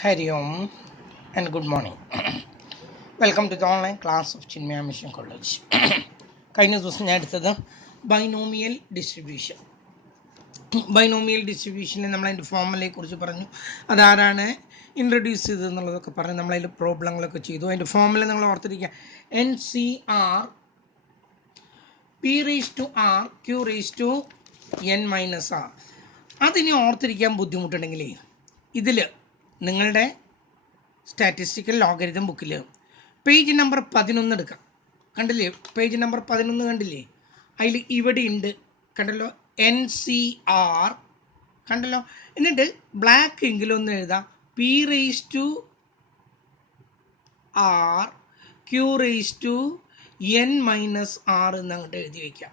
Hari Om and good morning. Welcome to the online class of Chinmaya Mission College. കഴിഞ്ഞ ദിവസം ഞാൻ എടുത്തത് binomial distribution. Binomial ഡിസ്ട്രിബ്യൂഷനിൽ നമ്മൾ അതിൻ്റെ ഫോർമുലയെ കുറിച്ച് പറഞ്ഞു, അതാരാണ് ഇൻട്രൊഡ്യൂസ് ചെയ്തതെന്നുള്ളതൊക്കെ പറഞ്ഞ് നമ്മളതിൽ പ്രോബ്ലങ്ങളൊക്കെ ചെയ്തു. അതിൻ്റെ ഫോർമുല നിങ്ങൾ ഓർത്തിരിക്കുക, NCR P⁻R Q⁻n-R. അതിനെ ഓർത്തിരിക്കാൻ ബുദ്ധിമുട്ടുണ്ടെങ്കിലേ ഇതിൽ നിങ്ങളുടെ സ്റ്റാറ്റിസ്റ്റിക്കൽ ലോഗരിതം ബുക്കിൽ പേജ് നമ്പർ 11 എടുക്കാം. കണ്ടില്ലേ, പേജ് നമ്പർ 11 കണ്ടില്ലേ? അതിൽ ഇവിടെ ഉണ്ട്, കണ്ടല്ലോ, NCR കണ്ടല്ലോ. എന്നിട്ട് ബ്ലാക്ക് എങ്കിലൊന്ന് എഴുതാം, P⁻R Q⁻n-R എന്നങ്ങോട്ട് എഴുതി വയ്ക്കാം.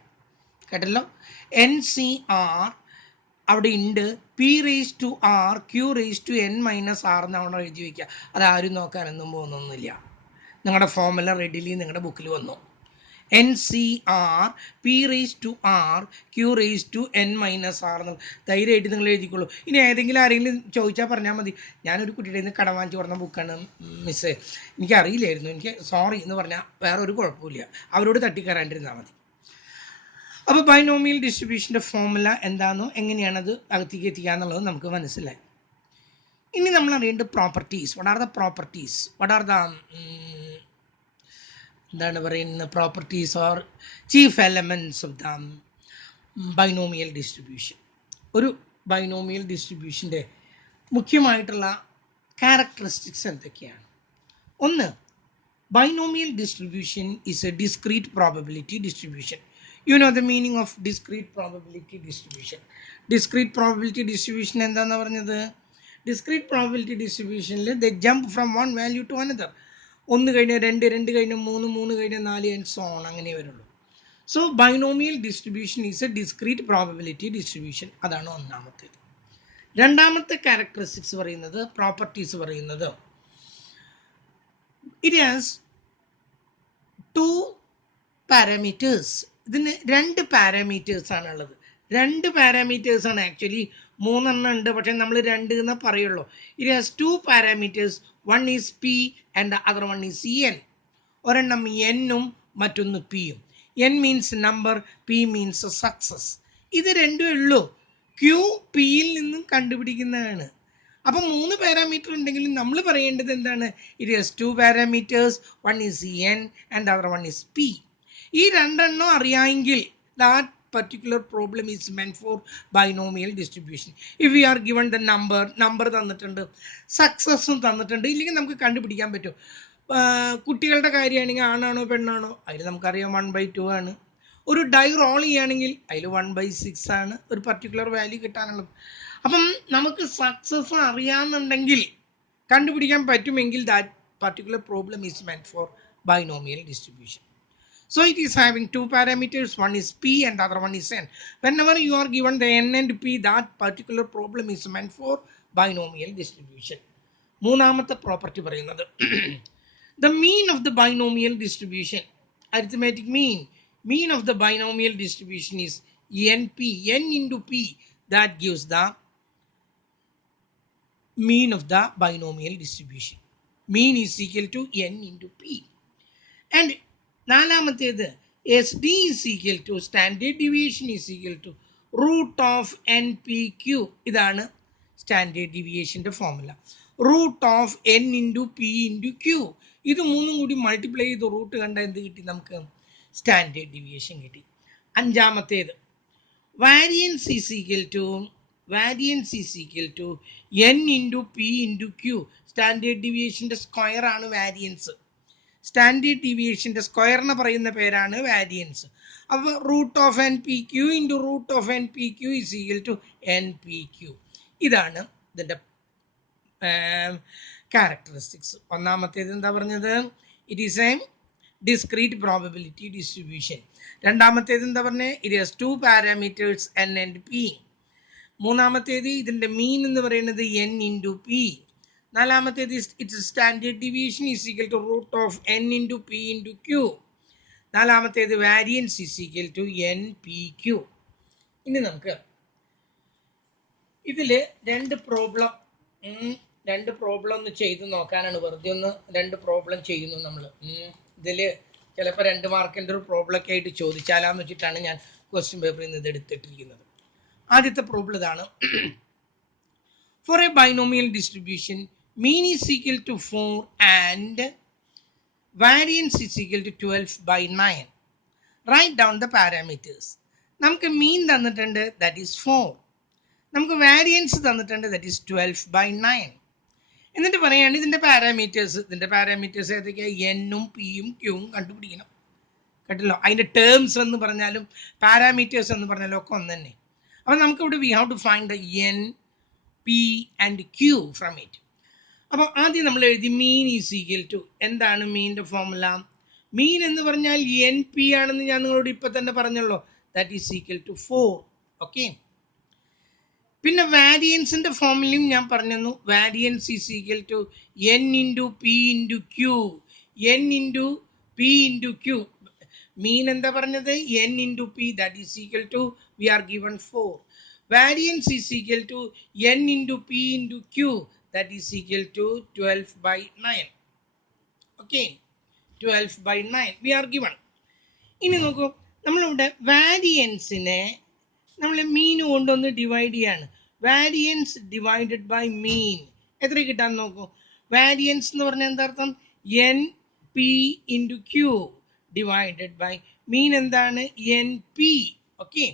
കേട്ടല്ലോ, NCR അവിടെ ഉണ്ട്, P⁻R Q⁻n-R എന്ന് അവിടെ എഴുതി വയ്ക്കുക. അതാരും നോക്കാനൊന്നും പോകുന്നൊന്നുമില്ല. നിങ്ങളുടെ ഫോർമുല റെഡിലി നിങ്ങളുടെ ബുക്കിൽ വന്നു. NCR P⁻R Q⁻n-R എന്ന് ധൈര്യമായിട്ട് നിങ്ങൾ എഴുതിക്കോളൂ. ഇനി ആരെങ്കിലും ചോദിച്ചാൽ പറഞ്ഞാൽ മതി, ഞാനൊരു കുട്ടിയുടെ നിന്ന് കടം വാങ്ങിച്ച് കൊടുത്ത ബുക്കാണ് മിസ്സേ, എനിക്കറിയില്ലായിരുന്നു, എനിക്ക് സോറി എന്ന് പറഞ്ഞാൽ വേറെ ഒരു കുഴപ്പമില്ല, അവരോട് തട്ടിക്കയറാണ്ടിരുന്നാൽ മതി. അപ്പോൾ ബൈനോമിയൽ ഡിസ്ട്രിബ്യൂഷൻ്റെ ഫോർമുല എന്താണെന്നോ എങ്ങനെയാണത് അകത്തേക്ക് എത്തിക്കുക എന്നുള്ളത് നമുക്ക് മനസ്സിലായി. ഇനി നമ്മൾ അറിയേണ്ട properties. What are the properties? What are the എന്താണ് പറയുന്നത്, properties or chief elements of the binomial distribution. ഒരു ബൈനോമിയൽ ഡിസ്ട്രിബ്യൂഷൻ്റെ മുഖ്യമായിട്ടുള്ള ക്യാരക്ടറിസ്റ്റിക്സ് എന്തൊക്കെയാണ്? ഒന്ന്, binomial distribution is a discrete probability distribution. You know the meaning of discrete probability distribution. Discrete probability distribution എന്താണെന്ന് പറഞ്ഞത്? Discrete probability distributionൽ they jump from one value to another. 1 കഴിഞ്ഞ് 2, 2 കഴിഞ്ഞ് 3, 3 കഴിഞ്ഞ് 4 and so on, അങ്ങനെ വരുള്ളൂ. So binomial distribution is a discrete probability distribution. അതാണ് ഒന്നാമത്തേത്. രണ്ടാമത്തെ ക്യാരക്ടറിസ്റ്റിക്സ് പറയുന്നത്, പ്രോപ്പർട്ടീസ് പറയുന്നത്, it has two parameters. ഇതിന് 2 പാരാമീറ്റേഴ്സ് ആണ് ഉള്ളത്. 2 പാരാമീറ്റേഴ്സ് ആണ്, ആക്ച്വലി 3 എണ്ണം ഉണ്ട്, പക്ഷെ നമ്മൾ 2 എന്ന് പറയുള്ളൂ. It has 2 parameters. One is P and the other one is N. ഒരെണ്ണം N-ഉം മറ്റൊന്ന് P-യും. N means number, P means success. ഇത് രണ്ടും ഉള്ളൂ. Q P-യിൽ നിന്നും കണ്ടുപിടിക്കുന്നതാണ്. അപ്പം 3 പാരാമീറ്റർ ഉണ്ടെങ്കിലും നമ്മൾ പറയേണ്ടത് എന്താണ്? It has 2 parameters. One is N and the other one is P. ഈ രണ്ടെണ്ണം അറിയാമെങ്കിൽ that particular problem is meant for binomial distribution. If we are given the number തന്നിട്ടുണ്ട്, സക്സസും തന്നിട്ടുണ്ട്, ഇല്ലെങ്കിൽ നമുക്ക് കണ്ടുപിടിക്കാൻ പറ്റും. കുട്ടികളുടെ കാര്യമാണെങ്കിൽ ആണാണോ പെണ്ണാണോ, അതിൽ നമുക്കറിയാം 1/2 ആണ്. ഒരു ഡൈ റോൾ ചെയ്യുകയാണെങ്കിൽ അതിൽ 1/6 ആണ് ഒരു പർട്ടിക്കുലർ വാല്യൂ കിട്ടാനുള്ളത്. അപ്പം നമുക്ക് സക്സസ് അറിയാമെന്നുണ്ടെങ്കിൽ, കണ്ടുപിടിക്കാൻ പറ്റുമെങ്കിൽ that particular problem is meant for binomial distribution. So it is having 2 parameters, one is P and the other one is N. Whenever you are given the N and P, that particular problem is meant for binomial distribution. മൂന്നാമത്തെ property പറയുന്നത്, the mean of the binomial distribution, arithmetic mean of the binomial distribution is NP, N into P, that gives the mean of the binomial distribution. Mean is equal to N into P. And നാലാമത്തേത് SD is equal to standard deviation is equal to root of NPQ. ഇതാണ് standard ഡീവിയേഷൻ്റെ formula. Root of N into P into Q. ഇത് മൂന്നും കൂടി multiply ചെയ്ത് root കണ്ട എന്ത് കിട്ടി? നമുക്ക് സ്റ്റാൻഡേർഡ് ഡീവിയേഷൻ കിട്ടി. അഞ്ചാമത്തേത് variance is equal to N into P into Q. Standard ഡീവിയേഷൻ്റെ സ്ക്വയർ ആണ് വാരിയൻസ്. സ്റ്റാൻഡേർഡ് ഡീവിയേഷൻ്റെ സ്ക്വയറിന് പറയുന്ന പേരാണ് വാരിയൻസ്. അപ്പോൾ root of NPQ into root of NPQ is equal to NPQ. ഇതാണ് ഇതിൻ്റെ ക്യാരക്ടറിസ്റ്റിക്സ്. ഒന്നാമത്തേത് എന്താ പറഞ്ഞത്? It is a discrete probability distribution. രണ്ടാമത്തേത് എന്താ പറഞ്ഞത്? It has 2 parameters N and P. മൂന്നാമത്തേത് ഇതിൻ്റെ മീൻ എന്ന് പറയുന്നത് N ഇൻറ്റു P. നാലാമത്തേത് its standard deviation is equal to root of N into P into Q. നാലാമത്തേത് variance is equal to NPQ. ഇനി നമുക്ക് ഇതിൽ 2 പ്രോബ്ലം രണ്ട് പ്രോബ്ലം ഒന്ന് ചെയ്ത് നോക്കാനാണ്, വെറുതെ ഒന്ന് രണ്ട് പ്രോബ്ലം ചെയ്യുന്നു നമ്മൾ. ഇതിൽ ചിലപ്പോൾ 2 മാർക്കിൻ്റെ ഒരു പ്രോബ്ലം ഒക്കെ ആയിട്ട് ചോദിച്ചാലാന്ന് വെച്ചിട്ടാണ് ഞാൻ ക്വസ്റ്റ്യൻ പേപ്പറിൽ നിന്ന് ഇത് എടുത്തിട്ടിരിക്കുന്നത്. ആദ്യത്തെ പ്രോബ്ലം ഇതാണ്. For a binomial distribution mean is equal to 4 and variance is equal to 12/9. Write down the parameters. നമുക്ക് മീൻ തന്നിട്ടുണ്ട്, that is 4. നമുക്ക് വാരിയൻസ് തന്നിട്ടുണ്ട്, that is 12/9. എന്നിട്ട് പറയുകയാണ് ഇതിൻ്റെ പാരാമീറ്റേഴ്സ് ഏതൊക്കെയാണ്? എന്നും പിയും ക്യൂവും കണ്ടുപിടിക്കണം. കേട്ടല്ലോ, അതിൻ്റെ ടേംസ് എന്ന് പറഞ്ഞാലും പാരാമീറ്റേഴ്സ് എന്ന് പറഞ്ഞാലും ഒക്കെ ഒന്ന് തന്നെ. അപ്പം നമുക്കിവിടെ we have to find the n, p and q from it. അപ്പോൾ ആദ്യം നമ്മൾ എഴുതി മീൻ ഈസ് ഈക്വൽ ടു, എന്താണ് മീനിൻ്റെ ഫോർമുല? മീൻ എന്ന് പറഞ്ഞാൽ എൻ പി ആണെന്ന് ഞാൻ നിങ്ങളോട് ഇപ്പം തന്നെ പറഞ്ഞല്ലോ, that is equal to 4. Okay. പിന്നെ വാരിയൻസിൻ്റെ ഫോർമുലയും ഞാൻ പറഞ്ഞു, variance is equal to N into P into Q. N into P into Q. Mean എന്താ പറഞ്ഞത്? N into P, that is equal to we are given 4. Variance is equal to n into p into q, that is equal to 12/9. Okay, 12/9 we are given. ഇനി നോക്കൂ, നമ്മളിവിടെ വാരിയൻസിനെ നമ്മൾ മീൻ കൊണ്ടൊന്ന് divide ചെയ്യാണ്. Variance divided by മീൻ എത്ര കിട്ടാൻ നോക്കൂ. Variance എന്ന് പറഞ്ഞാൽ എന്താ അർത്ഥം? N P into Q divided by mean എന്താണ്? N P. ഓക്കെ.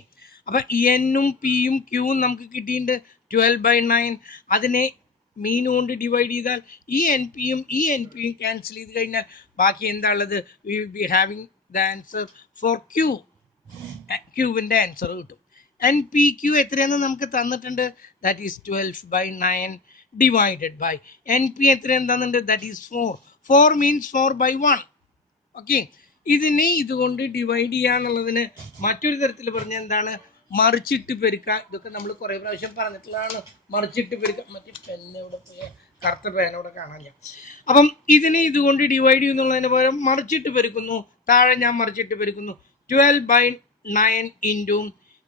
അപ്പം എന്നും പിയും ക്യൂവും നമുക്ക് കിട്ടിയിട്ടുണ്ട് 12/9. അതിനെ മീൻ കൊണ്ട് ഡിവൈഡ് ചെയ്താൽ ഈ എൻ പിയും ക്യാൻസൽ ചെയ്ത് കഴിഞ്ഞാൽ ബാക്കി എന്താ ഉള്ളത്? We will be having the answer for Q. ക്യൂവിൻ്റെ ആൻസർ കിട്ടും. എൻ പി ക്യൂ എത്രയാണെന്ന് നമുക്ക് തന്നിട്ടുണ്ട്, that is 12/9 divided by N P എത്രയാണെന്ന് തന്നിട്ടുണ്ട്, ദാറ്റ് ഈസ് 4. 4 മീൻസ് 4/1. ഓക്കെ. ഇതിനെ ഇതുകൊണ്ട് ഡിവൈഡ് ചെയ്യാന്നുള്ളതിന് മറ്റൊരു തരത്തിൽ പറഞ്ഞാൽ എന്താണ്? മറിച്ചിട്ട് പെരുക്കുക. ഇതൊക്കെ നമ്മൾ കുറേ പ്രാവശ്യം പറഞ്ഞിട്ടുള്ളതാണ്. മറിച്ചിട്ട് പെരുക്കുക. മറ്റേ പെന്നവിടെ പോയ കറുത്ത പേനവിടെ കാണാൻ ഞാൻ. അപ്പം ഇതിനെ ഇതുകൊണ്ട് ഡിവൈഡ് ചെയ്യുന്നുള്ളതിന് പകരം മറിച്ചിട്ട് പെരുക്കുന്നു. താഴെ ഞാൻ മറിച്ചിട്ട് പെരുക്കുന്നു. 12/9 ഇൻറ്റു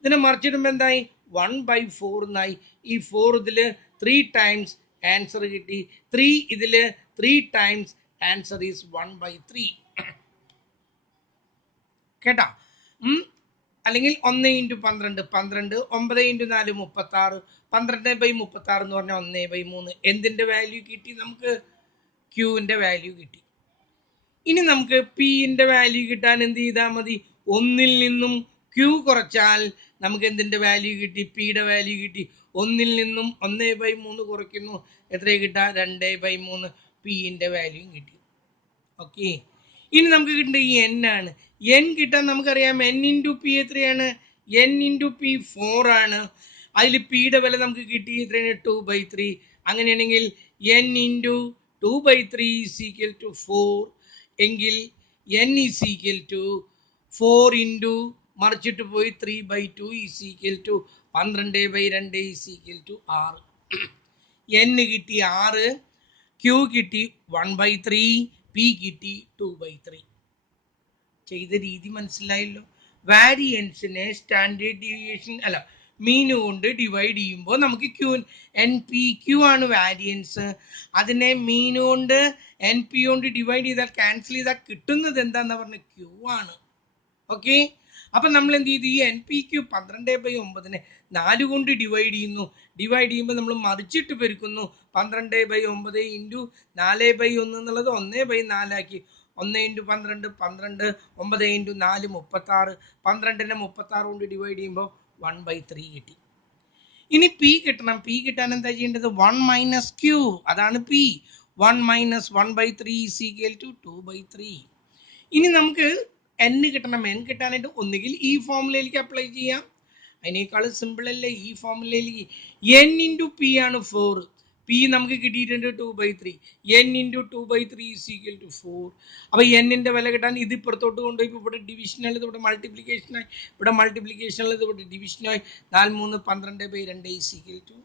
ഇതിനെ മറിച്ചിടുമ്പോൾ എന്തായി? 1/4 എന്നായി. ഈ 4 ഇതിൽ 3 ടൈംസ് ആൻസർ കിട്ടി. 3 ഇതിൽ 3 ടൈംസ് ആൻസർ ഈസ് 1/3. കേട്ടാ? അല്ലെങ്കിൽ 1 ഇൻറ്റു 12 12, 9 ഇൻറ്റു 4 36, 12/36 എന്ന് പറഞ്ഞാൽ 1/3. എന്തിൻ്റെ വാല്യൂ കിട്ടി നമുക്ക്? ക്യൂവിൻ്റെ വാല്യൂ കിട്ടി. ഇനി നമുക്ക് പിൻ്റെ വാല്യൂ കിട്ടാൻ എന്ത് ചെയ്താൽ മതി? 1-ൽ നിന്നും ക്യൂ കുറച്ചാൽ നമുക്ക് എന്തിൻ്റെ വാല്യൂ കിട്ടി? പിയുടെ വാല്യൂ കിട്ടി. 1-ൽ നിന്നും 1/3 കുറയ്ക്കുന്നു, എത്ര കിട്ടാ? 2/3. പിൻ്റെ വാല്യൂ കിട്ടി. ഓക്കെ. ഇനി നമുക്ക് കിട്ടേണ്ടത് ഈ എൻ ആണ്. എൻ കിട്ടാൻ നമുക്കറിയാം എൻ ഇൻറ്റു പി എത്രയാണ്? എൻ ഇൻറ്റു പി 4 ആണ്. അതിൽ പിയുടെ വില നമുക്ക് കിട്ടി എത്രയാണ്? 2/3. അങ്ങനെയാണെങ്കിൽ n into 2/3 is equal to 4 എങ്കിൽ n is equal to 4 into മറിച്ചിട്ട് പോയി 3/2 is equal to 12/2 is equal to 6. N കിട്ടി 6, ക്യൂ കിട്ടി 1/3, പി കിട്ടി 2/3. ചെയ്ത രീതി മനസ്സിലായല്ലോ. വാരിയൻസിനെ സ്റ്റാൻഡേർഡ് ഡീവിയേഷൻ അല്ല മീന് കൊണ്ട് ഡിവൈഡ് ചെയ്യുമ്പോൾ നമുക്ക് ക്യൂ എൻ പി ക്യൂ ആണ് വാരിയൻസ്. അതിനെ മീന് കൊണ്ട് എൻ പി കൊണ്ട് ഡിവൈഡ് ചെയ്താൽ ക്യാൻസൽ ചെയ്താൽ കിട്ടുന്നത് എന്താന്ന് പറഞ്ഞാൽ ക്യൂ ആണ്. ഓക്കെ. അപ്പം നമ്മൾ എന്ത് ചെയ്തു? ഈ എൻ പി ക്യൂ 12/9 4 കൊണ്ട് ഡിവൈഡ് ചെയ്യുന്നു. ഡിവൈഡ് ചെയ്യുമ്പോൾ നമ്മൾ മറിച്ചിട്ട് പെരുക്കുന്നു. 12/9 ഇൻറ്റു 4/1 എന്നുള്ളത് 1/4 ആക്കി. 1 ഇൻറ്റു 12 12, 9 ഇൻറ്റു 4 36. 12നെ 36 കൊണ്ട് ഡിവൈഡ് ചെയ്യുമ്പോൾ 1/3 കിട്ടി. ഇനി പി കിട്ടണം. പി കിട്ടാൻ എന്താ ചെയ്യേണ്ടത്? 1 മൈനസ് ക്യൂ, അതാണ് p. 1 minus 1/3 is equal to 2/3. ഇനി നമുക്ക് എൻ കിട്ടണം. എൻ കിട്ടാനായിട്ട് ഒന്നുകിൽ ഈ ഫോർമുലയിലേക്ക് അപ്ലൈ ചെയ്യാം, അതിനേക്കാൾ സിമ്പിൾ അല്ലേ ഈ ഫോർമുലയിലേക്ക്. എൻ ഇൻറ്റു പി ആണ് 4. പി നമുക്ക് കിട്ടിയിട്ടുണ്ട് 2/3. N into 2/3 is equal to 4. അപ്പോൾ എന്നിൻ്റെ വില കിട്ടാൻ ഇത് ഇപ്പുറത്തോട്ട് കൊണ്ടുപോയി ഇവിടെ ഡിവിഷനുള്ളത്, ഇവിടെ മൾട്ടിപ്ലിക്കേഷനായി, ഇവിടെ മൾട്ടിപ്ലിക്കേഷനുള്ളത്, ഇവിടെ ഡിവിഷനായി. 4 3 12/2 ഈസ് ഈക്വൽ ടു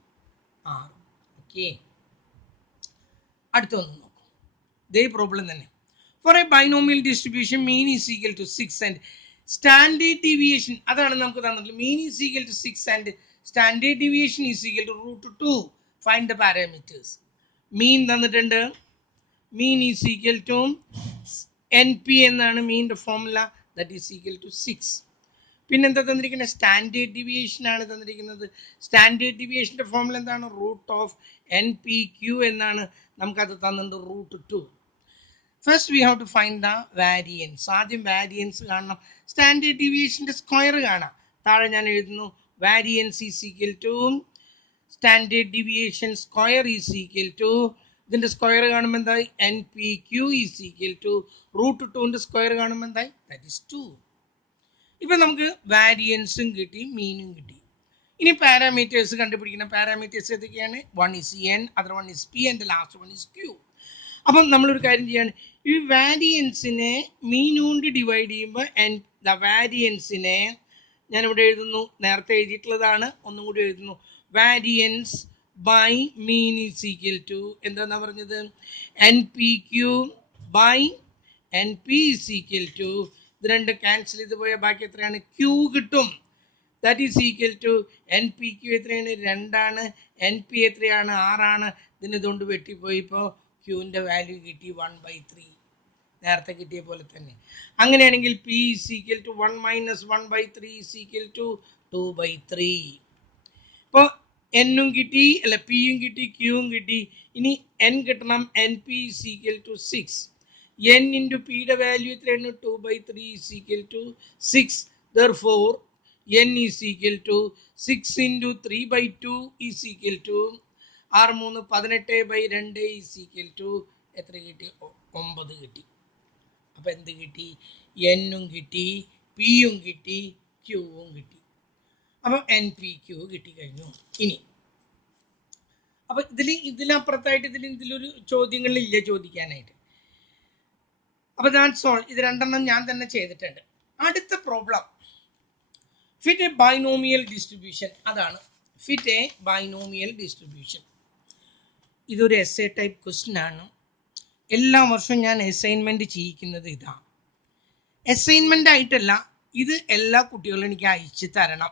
6. ഓക്കെ. അടുത്തൊന്ന് നോക്കും. ഇതേ പ്രോബ്ലം തന്നെ. For a binomial distribution mean is equal to 6 and standard deviation, അതാണ് നമുക്ക് തന്നിട്ടുള്ളത്. mean is equal to 6 and standard deviation is equal to √2. Find the parameters. Mean തന്നിട്ടുണ്ട്. Mean is equal to N p എന്നാണ് മീൻ്റെ formula. That is equal to 6. പിന്നെന്താ തന്നിരിക്കുന്നത്? Standard deviation ആണ് തന്നിരിക്കുന്നത്. സ്റ്റാൻഡേർഡ് ഡീവിയേഷൻ്റെ ഫോർമുല എന്താണ്? Root of n P q എന്നാണ്. നമുക്കത് തന്നിട്ടുണ്ട് √2. First we have to find the variance. ആദ്യം വാരിയൻസ് കാണണം. സ്റ്റാൻഡേർഡ് ഡീവിയേഷൻ്റെ സ്ക്വയർ കാണാം. താഴെ ഞാൻ എഴുതുന്നു variance is equal to standard deviation square is equal to, ഇതിൻ്റെ സ്ക്വയർ കാണുമ്പോൾ എന്തായി? N P Q is equal to √2ൻ്റെ സ്ക്വയർ കാണുമ്പോൾ എന്തായി? That is 2. ഇപ്പം നമുക്ക് വാരിയൻസും കിട്ടി, മീനും കിട്ടി. ഇനി പാരാമീറ്റേഴ്സ് കണ്ടുപിടിക്കണം. പാരാമീറ്റേഴ്സ് ഏതൊക്കെയാണ്? One is n, other one is p and last one is q. അപ്പം നമ്മളൊരു കാര്യം ചെയ്യാണ്, ഈ വാരിയൻസിനെ മീൻ കൊണ്ട് ഡിവൈഡ് ചെയ്യുമ്പോൾ ദ വാരിയൻസിനെ ഞാനിവിടെ എഴുതുന്നു, നേരത്തെ എഴുതിയിട്ടുള്ളതാണ്, ഒന്നും കൂടി എഴുതുന്നു. Variance by mean is equal to എന്താണെന്നാ പറഞ്ഞത്? N P Q by N P is equal to, ഇത് രണ്ട് ക്യാൻസൽ ചെയ്ത് പോയാൽ ബാക്കി എത്രയാണ്? ക്യൂ കിട്ടും. That is equal to N P Q എത്രയാണ്? 2ആണ്. എൻ പി എത്രയാണ്? 6ആണ്. ഇതിന് ഇതുകൊണ്ട് വെട്ടിപ്പോയി. ഇപ്പോൾ ക്യൂവിൻ്റെ വാല്യൂ കിട്ടി 1/3, നേരത്തെ കിട്ടിയ പോലെ തന്നെ. അങ്ങനെയാണെങ്കിൽ p is equal to 1 - 1/3 is equal to 2/3. ഇപ്പോൾ എന്നും കിട്ടി, അല്ല പിയും കിട്ടി, ക്യൂവും കിട്ടി. ഇനി എൻ കിട്ടണം. N P is equal to 6. N into പിയുടെ വാല്യൂ എത്രയാണ്? 2/3 is equal to 6. Therefore n is equal to 6 into 3/2 is equal to 6 3 18/2 is equal to എത്ര കിട്ടി? 9 കിട്ടി. അപ്പം എന്ത് കിട്ടി? എന്നും കിട്ടി, പിയും കിട്ടി, ക്യൂവും കിട്ടി. അപ്പം എൻ പി ക്യൂ കിട്ടിക്കഴിഞ്ഞു. ഇനി അപ്പം ഇതിലപ്പുറത്തായിട്ട് ഇതിലൊരു ചോദ്യങ്ങളില്ല ചോദിക്കാനായിട്ട്. അപ്പം ഞാൻ ഇത് രണ്ടെണ്ണം ഞാൻ തന്നെ ചെയ്തിട്ടുണ്ട്. അടുത്ത problem fit a binomial distribution. അതാണ് ഫിറ്റ് എ ബൈനോമിയൽ ഡിസ്ട്രിബ്യൂഷൻ. ഇതൊരു എസ് എ ടൈപ്പ് ക്വസ്റ്റ്യൻ ആണ്. എല്ലാ വർഷവും ഞാൻ അസൈൻമെൻറ്റ് ചെയ്യിക്കുന്നത് ഇതാണ്. അസൈൻമെൻ്റ് ആയിട്ടല്ല, ഇത് എല്ലാ കുട്ടികളും എനിക്ക് അയച്ചു തരണം.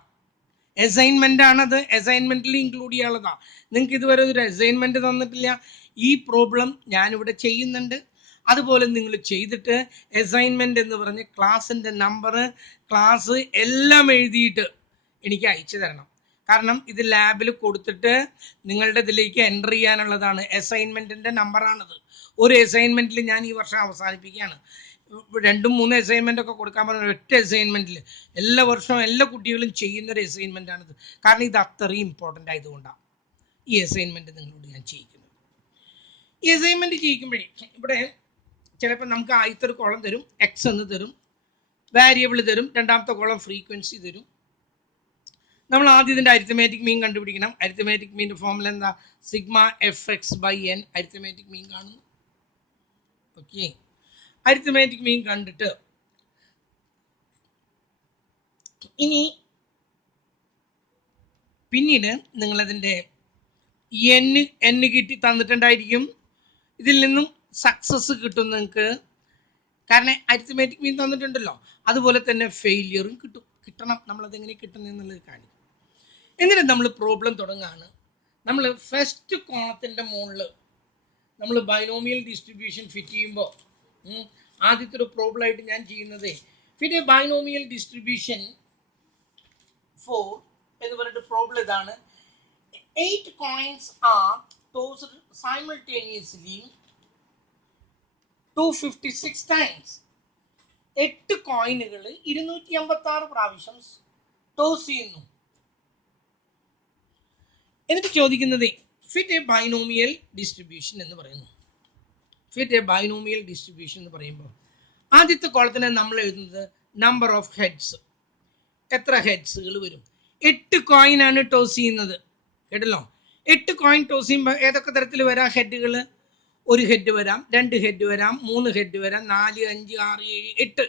അസൈൻമെൻ്റ് ആണത്, അസൈൻമെൻറ്റിൽ ഇൻക്ലൂഡ് ചെയ്യാനുള്ളതാണ്. നിങ്ങൾക്ക് ഇതുവരെ ഒരു അസൈൻമെൻറ്റ് തന്നിട്ടില്ല. ഈ പ്രോബ്ലം ഞാനിവിടെ ചെയ്യുന്നുണ്ട്. അതുപോലെ നിങ്ങൾ ചെയ്തിട്ട് അസൈൻമെൻ്റ് എന്ന് പറഞ്ഞ് ക്ലാസ്സിൻ്റെ നമ്പർ, ക്ലാസ് എല്ലാം എഴുതിയിട്ട് എനിക്ക് അയച്ചു തരണം. കാരണം ഇത് ലാബിൽ കൊടുത്തിട്ട് നിങ്ങളുടെ ഇതിലേക്ക് എൻ്റർ ചെയ്യാനുള്ളതാണ്. അസൈൻമെൻറ്റിൻ്റെ നമ്പറാണിത്. ഒരു അസൈൻമെൻറ്റിൽ ഞാൻ ഈ വർഷം അവസാനിപ്പിക്കുകയാണ്. 2-3 അസൈൻമെൻ്റ് ഒക്കെ കൊടുക്കാൻ പറഞ്ഞ ഒറ്റ അസൈൻമെൻറ്റിൽ എല്ലാ വർഷവും എല്ലാ കുട്ടികളും ചെയ്യുന്നൊരു അസൈൻമെൻറ്റാണിത്. കാരണം ഇത് അത്രയും ഇമ്പോർട്ടൻ്റ് ആയതുകൊണ്ടാണ് ഈ അസൈൻമെൻറ്റ് നിങ്ങളോട് ഞാൻ ചെയ്യിക്കുന്നത്. ഈ അസൈൻമെൻറ്റ് ചെയ്യിക്കുമ്പോഴേ ഇവിടെ ചിലപ്പോൾ നമുക്ക് ആദ്യത്തെ ഒരു കോളം തരും, എക്സ് എന്ന് തരും, വാരിയബിൾ തരും, രണ്ടാമത്തെ കോളം ഫ്രീക്വൻസി തരും. നമ്മൾ ആദ്യം ഇതിൻ്റെ അരിത്തമാറ്റിക് മീൻ കണ്ടുപിടിക്കണം. അരിത്തമാറ്റിക് മീൻ്റെ ഫോർമുല എന്താ? σ(f(x)/n). അരിത്തമാറ്റിക് മീൻ കാണുന്നു. ഓക്കെ, അരിത്തമാറ്റിക് മീൻ കണ്ടിട്ട് ഇനി പിന്നീട് നിങ്ങളതിൻ്റെ n കിട്ടി തന്നിട്ടുണ്ടായിരിക്കും. ഇതിൽ നിന്നും സക്സസ് കിട്ടും നിങ്ങൾക്ക്. കാരണം അരിത്തമാറ്റിക് മീൻ തന്നിട്ടുണ്ടല്ലോ. അതുപോലെ തന്നെ ഫെയിലിയറും കിട്ടണം. നമ്മളതെങ്ങനെ കിട്ടുന്നതെന്നുള്ളത് കാര്യം. എന്നിട്ട് നമ്മൾ പ്രോബ്ലം തുടങ്ങുകയാണ്. നമ്മൾ ഫസ്റ്റ് കോണത്തിൻ്റെ മുകളിൽ നമ്മൾ ബൈനോമിയൽ ഡിസ്ട്രിബ്യൂഷൻ ഫിറ്റ് ചെയ്യുമ്പോൾ ആദ്യത്തെ ഒരു പ്രോബ്ലം ആയിട്ട് ഞാൻ ചെയ്യുന്നത് fit a binomial distribution for എന്ന് പറഞ്ഞിട്ട് പ്രോബ്ലം ഇതാണ്. 8 coins are tossed simultaneously 256 times. 8 കോയിനുകൾ 256 പ്രാവശ്യം ടോസ് ചെയ്യുന്നു. എന്നിട്ട് ചോദിക്കുന്നത് ഫിറ്റ് എ ബൈനോമിയൽ ഡിസ്ട്രിബ്യൂഷൻ എന്ന് പറയുന്നു. ഫിറ്റ് എ ബൈനോമിയൽ ഡിസ്ട്രിബ്യൂഷൻ എന്ന് പറയുമ്പോൾ ആദ്യത്തെ കോളത്തിന് നമ്മൾ എഴുതുന്നത് നമ്പർ ഓഫ് ഹെഡ്സ്. എത്ര ഹെഡ്സുകൾ വരും? 8 കോയിനാണ് ടോസ് ചെയ്യുന്നത്. കേട്ടല്ലോ, 8 കോയിൻ ടോസ് ചെയ്യുമ്പോൾ ഏതൊക്കെ തരത്തിൽ വരാം ഹെഡുകൾ? 1 ഹെഡ് വരാം, 2 ഹെഡ് വരാം, 3 ഹെഡ് വരാം, 4 5 6 7 8.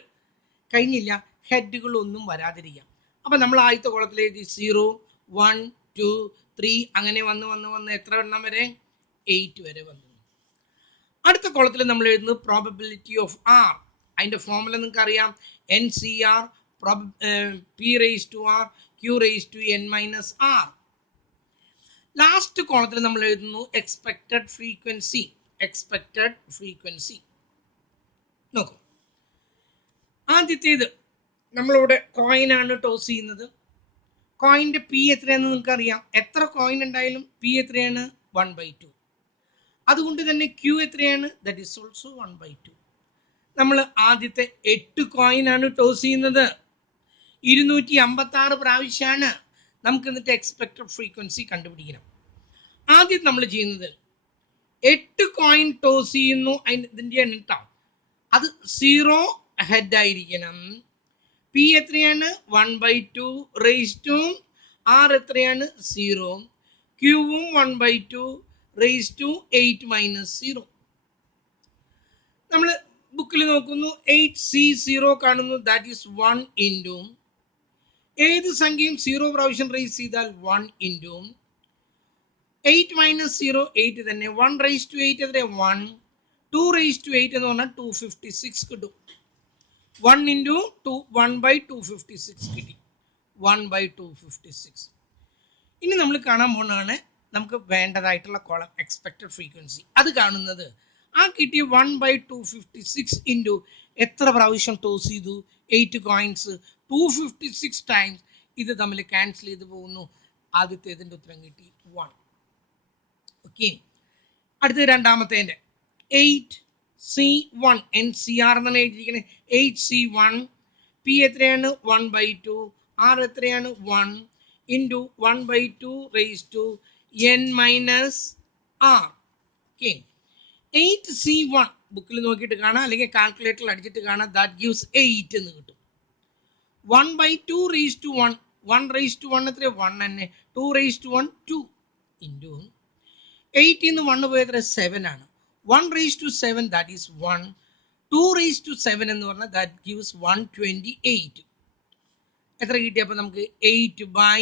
കഴിഞ്ഞില്ല, ഹെഡുകളൊന്നും വരാതിരിക്കാം. അപ്പം നമ്മൾ ആദ്യത്തെ കോളത്തിൽ എഴുതി 0 1 2 3 അങ്ങനെ വന്ന് എത്ര എണ്ണം വരെ? 8 വരെ വന്നു. അടുത്ത കോളത്തിൽ നമ്മൾ എഴുതുന്നത് പ്രോബബിലിറ്റി ഓഫ് ആർ. അതിൻ്റെ ഫോർമുല നിങ്ങൾക്ക് അറിയാം, NCR P raised to R Q raised to n minus R. Last കോളത്തിൽ നമ്മൾ എഴുതുന്നു എക്സ്പെക്റ്റഡ് ഫ്രീക്വൻസി. എക്സ്പെക്റ്റഡ് ഫ്രീക്വൻസി നോക്കൂ. ആദ്യത്തേത് നമ്മളിവിടെ കോയിൻ ആണ് ടോസ് ചെയ്യുന്നത്. കോയിൻ്റെ പി എത്രയാണെന്ന് നിങ്ങൾക്ക് അറിയാം. എത്ര കോയിൻ ഉണ്ടായാലും പി എത്രയാണ്? 1/2. അതുകൊണ്ട് തന്നെ ക്യൂ എത്രയാണ്? That is also 1/2. നമ്മൾ ആദ്യത്തെ 8 കോയിൻ ആണ് ടോസ് ചെയ്യുന്നത്. 256 പ്രാവശ്യമാണ്. നമുക്ക് എന്നിട്ട് എക്സ്പെക്റ്റഡ് ഫ്രീക്വൻസി കണ്ടുപിടിക്കണം. ആദ്യം നമ്മൾ ചെയ്യുന്നത് 8 കോയിൻ ടോസ് ചെയ്യുന്നു. ഇതിൻ്റെ എണ്ണം അത് 0 ഹെഡ് ആയിരിക്കണം. പി എത്രയാണ്? 1/2 റേസ് ടു ആർ എത്രയാണ്? 0. ക്യൂവും 1/2 റേസ് ടു 8 മൈനസ് 0. നമ്മൾ ബുക്കിൽ നോക്കുന്നു 8C0 കാണുന്നു. ദാറ്റ് ഈസ് 1 ഇൻറ്റു ഏത് സംഖ്യയും 0 പ്രാവശ്യം റേസ് ചെയ്താൽ 1 ഇൻറ്റു 8 മൈനസ് 0 8 തന്നെ. 1 റേസ് ടു 8 എത്ര? 1. 2 റേസ് ടു 8 എന്ന് പറഞ്ഞാൽ 256 കിട്ടും. 1 ഇൻറ്റു 1/256 കിട്ടി. 1/256. ഇനി നമ്മൾ കാണാൻ പോകുന്നതാണ് നമുക്ക് വേണ്ടതായിട്ടുള്ള കോളം എക്സ്പെക്റ്റഡ് ഫ്രീക്വൻസി. അത് കാണുന്നത് ആ കിട്ടിയ 1/256 ഇൻറ്റു എത്ര പ്രാവശ്യം ടോസ് ചെയ്തു? 8 കോയിൻസ് 256 ടൈംസ്. ഇത് തമ്മിൽ ക്യാൻസൽ ചെയ്ത് പോകുന്നു. ആദ്യത്തേതിൻ്റെ ഉത്തരം കിട്ടി 1. ഓക്കെ. അടുത്ത രണ്ടാമത്തേൻ്റെ 8C1 NCR എന്നാണ് എഴുതിയിരിക്കുന്നത്. 8C1 പി എത്രയാണ്? 1/2. ആർ എത്രയാണ്? 1 into 1/2 raise to n minus r. Okay. 8C1 ബുക്കിൽ നോക്കിയിട്ട് കാണാം, അല്ലെങ്കിൽ കാൽക്കുലേറ്ററിൽ അടിച്ചിട്ട് കാണാം. ദാറ്റ് ഗീവ്സ് 8 എന്ന് കിട്ടും. 1/2 റേസ് ടു 1. 1 റേസ് ടു 1 എത്ര? 1 തന്നെ. 2 റേസ് ടു 1 2 ഇൻറ്റു 8 നിന്ന് 1 പോയ എത്ര? 7 ആണ്. 1 raise to 7 that is 1. 2 raise to 7 എന്ന് പറഞ്ഞാൽ ദാറ്റ് ഗീവ്സ് 128. എത്ര കിട്ടി? അപ്പോൾ നമുക്ക് 8 ബൈ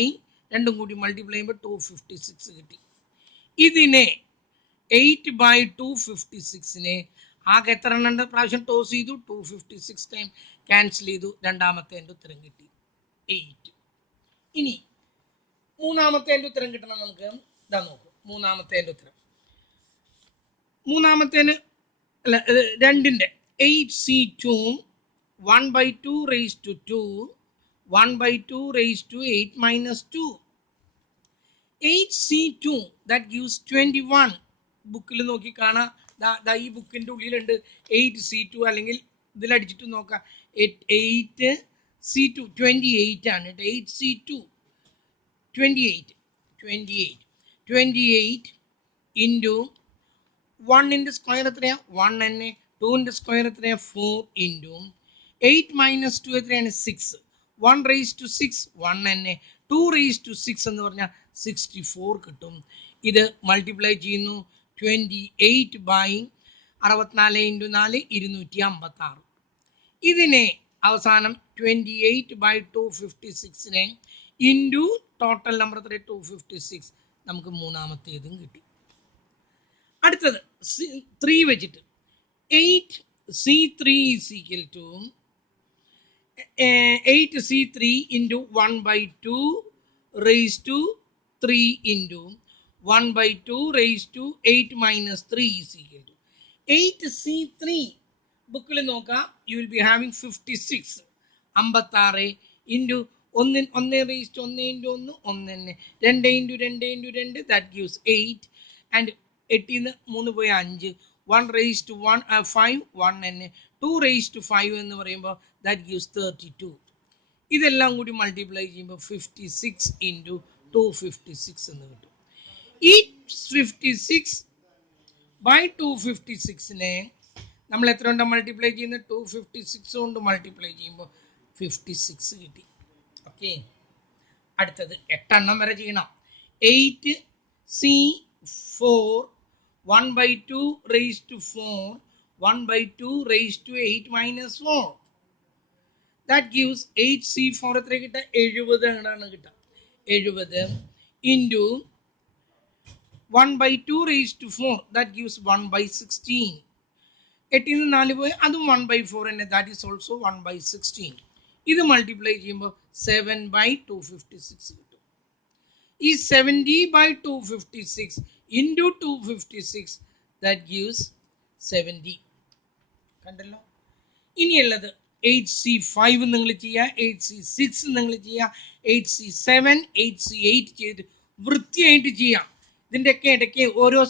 രണ്ടും കൂടി മൾട്ടിപ്ലൈ ചെയ്യുമ്പോൾ 256 കിട്ടി. ഇതിനെ 8/256നെ ആകെ എത്ര എണ്ണം പ്രാവശ്യം ടോസ് ചെയ്തു? 256 ടൈം. ക്യാൻസൽ ചെയ്തു. രണ്ടാമത്തെ എൻ്റെ ഉത്തരം കിട്ടി 8. ഇനി മൂന്നാമത്തെ എൻ്റെ ഉത്തരം കിട്ടണം നമുക്ക്. ഇതാ നോക്കൂ, മൂന്നാമത്തെ എൻ്റെ ഉത്തരം. മൂന്നാമത്തേന് അല്ല, രണ്ടിൻ്റെ 8C2 1/2 raise to 2 1/2 raise to 8 minus 2. 8C2 that gives 21. ബുക്കിൽ നോക്കി കാണാം. ഈ ബുക്കിൻ്റെ ഉള്ളിലുണ്ട് 8C2, അല്ലെങ്കിൽ ഇതിലടിച്ചിട്ട് നോക്കാം. 8C2 28 ആണ്. 8C2 28 ഇൻറ്റു 1ൻ്റെ സ്ക്വയർ എത്രയാണ്? 1 തന്നെ. 2ൻ്റെ സ്ക്വയർ എത്രയാണ്? 4 ഇൻറ്റു 8 മൈനസ് 2 എത്രയാണ്? 6. 1 റേസ് ടു 6 1 തന്നെ. 2 റേസ് ടു 6 എന്ന് പറഞ്ഞാൽ 64 കിട്ടും. ഇത് മൾട്ടിപ്ലൈ ചെയ്യുന്നു. 28 ബൈ 64 ഇൻറ്റു 4 256. ഇതിനെ അവസാനം 28/256നെ ഇൻറ്റു ടോട്ടൽ നമ്പർ എത്ര? 256. നമുക്ക് മൂന്നാമത്തേതും കിട്ടി. അടുത്തത് 3 വെച്ചിട്ട് 8C3 is equal to 8C3 into 1/2 raise to 3 into 1/2 raise to 8 minus 3 is equal to 8C3. ബുക്കിൽ നോക്കാം. You will be having 56 56 into 1 raise to 1 into 1 1 തന്നെ. 2 into 2 into 2 that gives 8. And 8 നിന്ന് 3 പോയ 5. 1 റേസ് ടു 5 1 തന്നെ. 2 raise to 5 എന്ന് പറയുമ്പോൾ that gives 32. ഇതെല്ലാം കൂടി മൾട്ടിപ്ലൈ ചെയ്യുമ്പോൾ 56 ഇൻറ്റു 256 എന്ന് കിട്ടും. ഈ 56/256നെ നമ്മൾ എത്ര കൊണ്ട് മൾട്ടിപ്ലൈ ചെയ്യുന്നത്? 256 കൊണ്ട് മൾട്ടിപ്ലൈ ചെയ്യുമ്പോൾ 56 കിട്ടി. ഓക്കെ. അടുത്തത് 8 എണ്ണം വരെ ചെയ്യണം. 8C4 1/2 raise to 4 1/2 raise to 8 minus 4. That gives 8C4 എത്ര കിട്ടുക? 70 ആണ് കിട്ടുക. 70 into 1/2 raise to 4 that gives 1/16. 8 നിന്ന് 4 പോയി അതും 1/4 തന്നെ. That is also 1/16. ഇത് മൾട്ടിപ്ലൈ ചെയ്യുമ്പോൾ 7/256 കിട്ടും. is 70 by 256 into 256, that gives 70. കണ്ടല്ലോ. ഇനിയുള്ളത് 8C5 നിങ്ങൾ ചെയ്യുക, 8C6 നിങ്ങൾ ചെയ്യുക, 8C7, 8C8 ചെയ്ത് വൃത്തിയായിട്ട് ചെയ്യാം. ഇതിൻ്റെയൊക്കെ ഇടയ്ക്ക് ഓരോ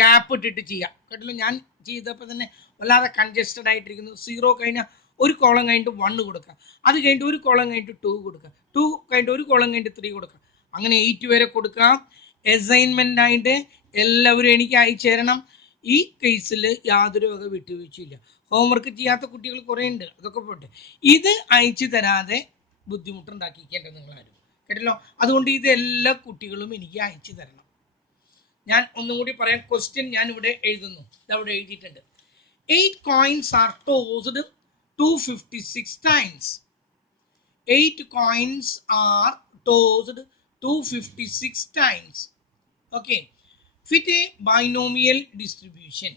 ഗ്യാപ്പ് ഇട്ടിട്ട് ചെയ്യാം. കേട്ടല്ലോ, ഞാൻ ചെയ്തപ്പോൾ തന്നെ വല്ലാതെ കൺജസ്റ്റഡ് ആയിട്ടിരിക്കുന്നു. 0 കഴിഞ്ഞാൽ ഒരു കോളം കഴിഞ്ഞിട്ട് 1 കൊടുക്കുക, അത് കഴിഞ്ഞിട്ട് ഒരു കോളം കഴിഞ്ഞിട്ട് 2 കൊടുക്കുക, 2 കഴിഞ്ഞിട്ട് ഒരു കോളം കഴിഞ്ഞിട്ട് 3 കൊടുക്കുക, അങ്ങനെ 8 വരെ കൊടുക്കാം. അസൈൻമെൻ്റ് ആയിട്ട് എല്ലാവരും എനിക്ക് അയച്ചു തരണം. ഈ കേസിൽ യാതൊരു വക വിട്ടുവീഴ്ചയില്ല. ഹോംവർക്ക് ചെയ്യാത്ത കുട്ടികൾ കുറേ ഉണ്ട്, അതൊക്കെ പോട്ടെ. ഇത് അയച്ചു തരാതെ ബുദ്ധിമുട്ടുണ്ടാക്കിക്കേണ്ടത് നിങ്ങളാരും. കേട്ടല്ലോ, അതുകൊണ്ട് ഇത് എല്ലാ കുട്ടികളും എനിക്ക് അയച്ചു തരണം. ഞാൻ ഒന്നും കൂടി പറയാം. ക്വസ്റ്റ്യൻ ഞാൻ ഇവിടെ എഴുതുന്നു, ഇതവിടെ എഴുതിയിട്ടുണ്ട്. 8 coins are tossed 256 times. 8 coins are tossed 256 times. Okay. Fit a binomial distribution.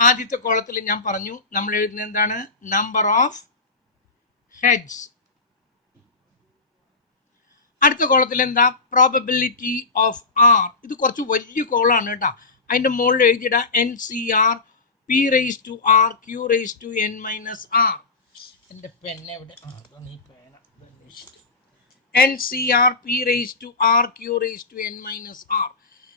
ആദ്യത്തെ കോളത്തിൽ ഞാൻ പറഞ്ഞു നമ്മൾ എഴുതുന്നത് എന്താണ്? Number of heads. അടുത്ത കോളത്തിൽ എന്താ? Probability of r. ഇത് കുറച്ച് വലിയ കോളാണ് കേട്ടോ. അതിൻ്റെ മുകളിൽ എഴുതിയിട NCR P raised to R Q raised to N minus R. എൻ്റെ പെൻ എവിടെ? ഈ പേന NCR P raised to R Q raised to N minus R.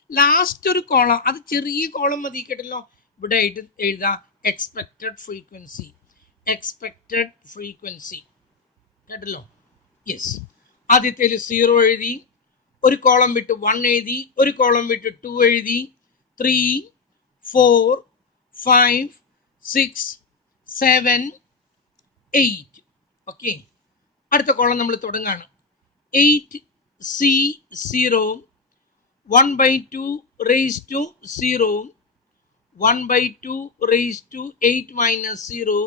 Last ഒരു കോളം, അത് ചെറിയ കോളം മതി. കേട്ടല്ലോ, ഇവിടെ എഴുതാ എക്സ്പെക്റ്റഡ് ഫ്രീക്വൻസി. എക്സ്പെക്റ്റഡ് ഫ്രീക്വൻസി കേട്ടല്ലോ. യെസ്, ആദ്യത്തേൽ 0 എഴുതി, ഒരു കോളം വിട്ട് 1 എഴുതി, ഒരു കോളം വിട്ട് 2 എഴുതി, 3, 4, 5, 6, 7, 8. ഓക്കെ, അടുത്ത കോളം നമ്മൾ തുടങ്ങാണ്. 8C0 1/2 raised to 0 1/2 raised to 8 minus 0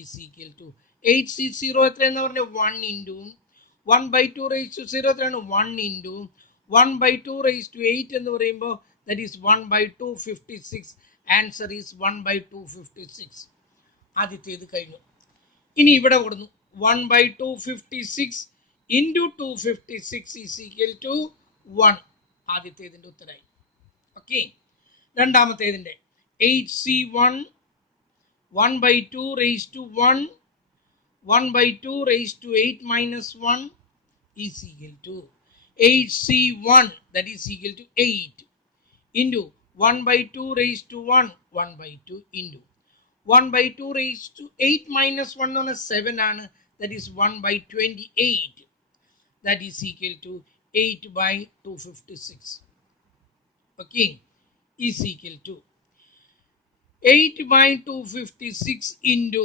is equal to 8C0 എത്രയെന്ന് പറഞ്ഞാൽ 1 into 1/2 raised to 0 എത്രയാണ്? 1 into 1/2 raised to 8 എന്ന് പറയുമ്പോൾ that is 1/256. Answer is 1/256. ആദ്യത്തേത് കഴിഞ്ഞു. ഇനി ഇവിടെ കൊടുന്നു 1/256 into 256 is equal to 1. ആദ്യത്തേതിൻ്റെ ഉത്തരമായി. ഓക്കെ, രണ്ടാമത്തേതിൻ്റെ 8C1 1/2 raised to 1 1/2 raised to 8 minus 1 is equal to 8C1, that is equal to 8 into 1/2 raised to 1 1/2 into 1/2 raised to 8 minus 1 on a 7 ആണ്, that is 1/28, that is equal to 8/256. Okay, is equal to 8/256 into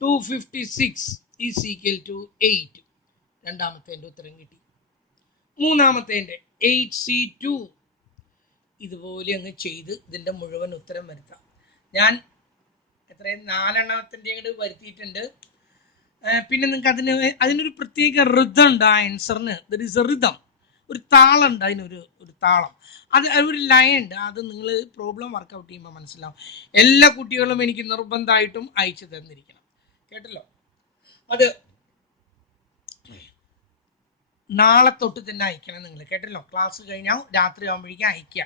256 is equal to 8. രണ്ടാമത്തേൻ്റെ ഉത്തരം കിട്ടി. മൂന്നാമത്തേൻ്റെ 8C2 ഇതുപോലെ അങ്ങ് ചെയ്ത് ഇതിൻ്റെ മുഴുവൻ ഉത്തരം വരുത്താം. ഞാൻ എത്രയും 4 വരുത്തിയിട്ടുണ്ട്. പിന്നെ നിങ്ങൾക്ക് അതിനൊരു പ്രത്യേക ഋതം ഉണ്ട്. ആ ആൻസറിന് ദർ ഈസ് എ ഋതം, ഒരു താളം ഉണ്ട്, അതിനൊരു താളം, അത് ഒരു ലയം ഉണ്ട്. അത് നിങ്ങൾ പ്രോബ്ലം വർക്കൗട്ട് ചെയ്യുമ്പോൾ മനസ്സിലാവും. എല്ലാ കുട്ടികളും എനിക്ക് നിർബന്ധമായിട്ടും അയച്ചു തന്നിരിക്കണം. കേട്ടല്ലോ, അത് നാളെ തൊട്ട് തന്നെ അയക്കണം നിങ്ങൾ. കേട്ടല്ലോ, ക്ലാസ് കഴിഞ്ഞാൽ രാത്രി ആകുമ്പോഴേക്കും അയക്കുക.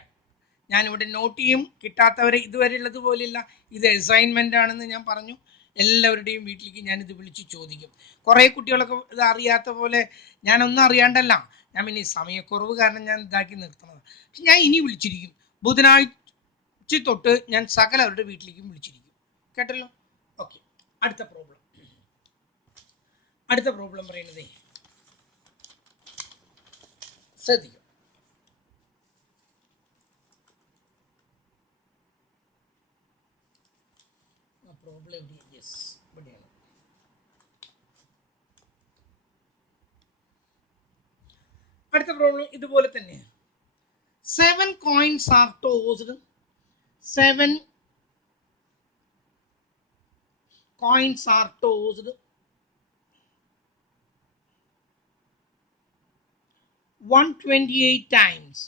ഞാനിവിടെ നോട്ട് ചെയ്യും. കിട്ടാത്തവരെ ഇതുവരെ ഉള്ളതുപോലെയില്ല, ഇത് അസൈൻമെൻ്റ് ആണെന്ന് ഞാൻ പറഞ്ഞു. എല്ലാവരുടെയും വീട്ടിലേക്ക് ഞാനിത് വിളിച്ച് ചോദിക്കും. കുറേ കുട്ടികളൊക്കെ ഇത് അറിയാത്ത പോലെ, ഞാനൊന്നും അറിയാണ്ടല്ല, ഞാൻ പിന്നെ സമയക്കുറവ് കാരണം ഞാൻ ഇതാക്കി നിർത്തണത്. പക്ഷെ ഞാൻ ഇനി വിളിച്ചിരിക്കും. ബുധനാഴ്ച തൊട്ട് ഞാൻ സകലവരുടെ വീട്ടിലേക്കും വിളിച്ചിരിക്കും. കേട്ടല്ലോ. ഓക്കെ, അടുത്ത പ്രോബ്ലം പറയുന്നതേ ശ്രദ്ധിക്കും. പ്രോബ്ലം എവിടെ? യെസ്, ഇവിടെയാണ്. അടുത്ത പ്രോബ്ലം ഇതുപോലെ തന്നെ. 7 coins are tossed. 7 coins are tossed 128 times.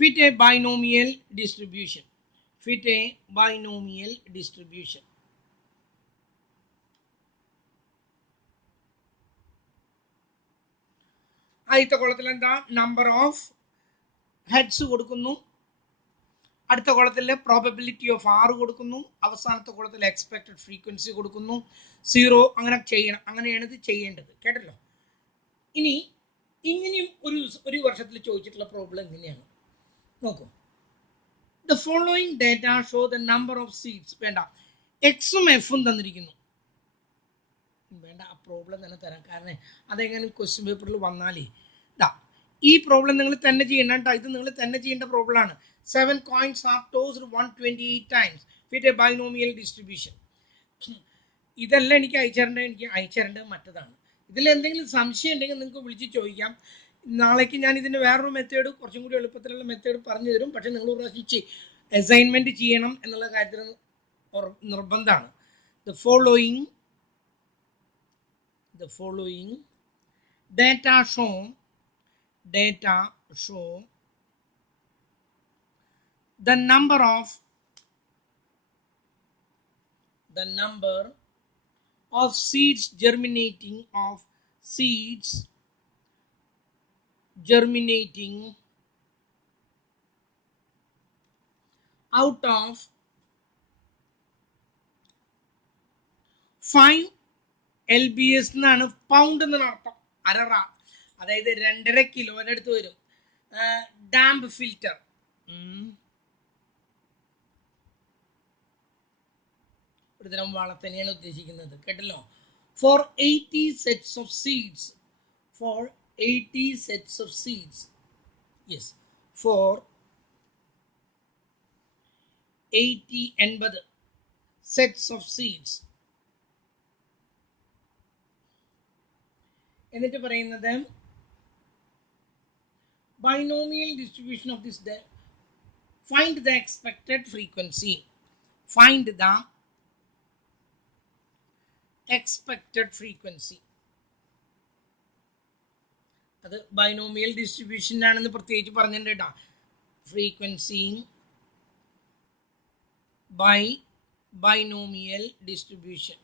Fit a binomial distribution. Fit a binomial distribution. ആദ്യത്തെ കോളത്തിൽ എന്താ നമ്പർ ഓഫ് ഹെഡ്സ് കൊടുക്കുന്നു, അടുത്ത കോളത്തിൽ പ്രോബബിലിറ്റി ഓഫ് ആർ കൊടുക്കുന്നു, അവസാനത്തെ കോളത്തിൽ എക്സ്പെക്റ്റഡ് ഫ്രീക്വൻസി കൊടുക്കുന്നു, 0 അങ്ങനെ ചെയ്യണം. അങ്ങനെയാണ് ഇത് ചെയ്യേണ്ടത്. കേട്ടല്ലോ. ഇനി ഇങ്ങനെയും ഒരു വർഷത്തിൽ ചോദിച്ചിട്ടുള്ള പ്രോബ്ലം എങ്ങനെയാണ് നോക്കൂ. The following data show the number of seats. വേണ്ട, എക്സും എഫും തന്നിരിക്കുന്നു. വേണ്ട, ആ പ്രോബ്ലം തന്നെ തരാം. കാരണം അതെങ്ങനെ ക്വസ്റ്റ്യൻ പേപ്പറിൽ വന്നാലേ ഈ പ്രോബ്ലം നിങ്ങൾ തന്നെ ചെയ്യണം കേട്ടോ. ഇത് നിങ്ങൾ തന്നെ ചെയ്യേണ്ട പ്രോബ്ലം ആണ്. 7 coins are tossed 128 times with a binomial distribution. ഇതെല്ലാം എനിക്ക് അയച്ചുതരേണ്ടത് മറ്റതാണ്. ഇതിൽ എന്തെങ്കിലും സംശയം ഉണ്ടെങ്കിൽ നിങ്ങൾക്ക് വിളിച്ച് ചോദിക്കാം. നാളേക്ക് ഞാൻ ഇതിൻ്റെ വേറൊരു മെത്തേഡ്, കുറച്ചും കൂടി എളുപ്പത്തിലുള്ള മെത്തേഡ് പറഞ്ഞു തരും. പക്ഷെ നിങ്ങൾ പ്രാവശ്യം അസൈൻമെന്റ് ചെയ്യണം എന്നുള്ള കാര്യത്തിൽ നിർബന്ധമാണ്. The following data show the number of seeds germinating out of 5 LBS എന്നാണ്. പൗണ്ട് എന്നാണ് അർത്ഥം. അരറ, അതായത് 2.5 കിലോയുടെ അടുത്ത് വരും. ഡാംപ് ഫിൽറ്റർ, ഒരു തരം വളത്തന്നെയാണ് ഉദ്ദേശിക്കുന്നത്. കേട്ടല്ലോ. For 80 sets of seeds. Yes, for 80 sets of seeds. എന്നിട്ട് പറയുന്നത് binomial distribution of this day. Find the expected frequency. അത് ബൈനോമിയൽ ഡിസ്ട്രിബ്യൂഷൻ ആണെന്ന് പ്രത്യേകിച്ച് പറഞ്ഞിട്ടുണ്ട് കേട്ടോ. Frequency by binomial distribution.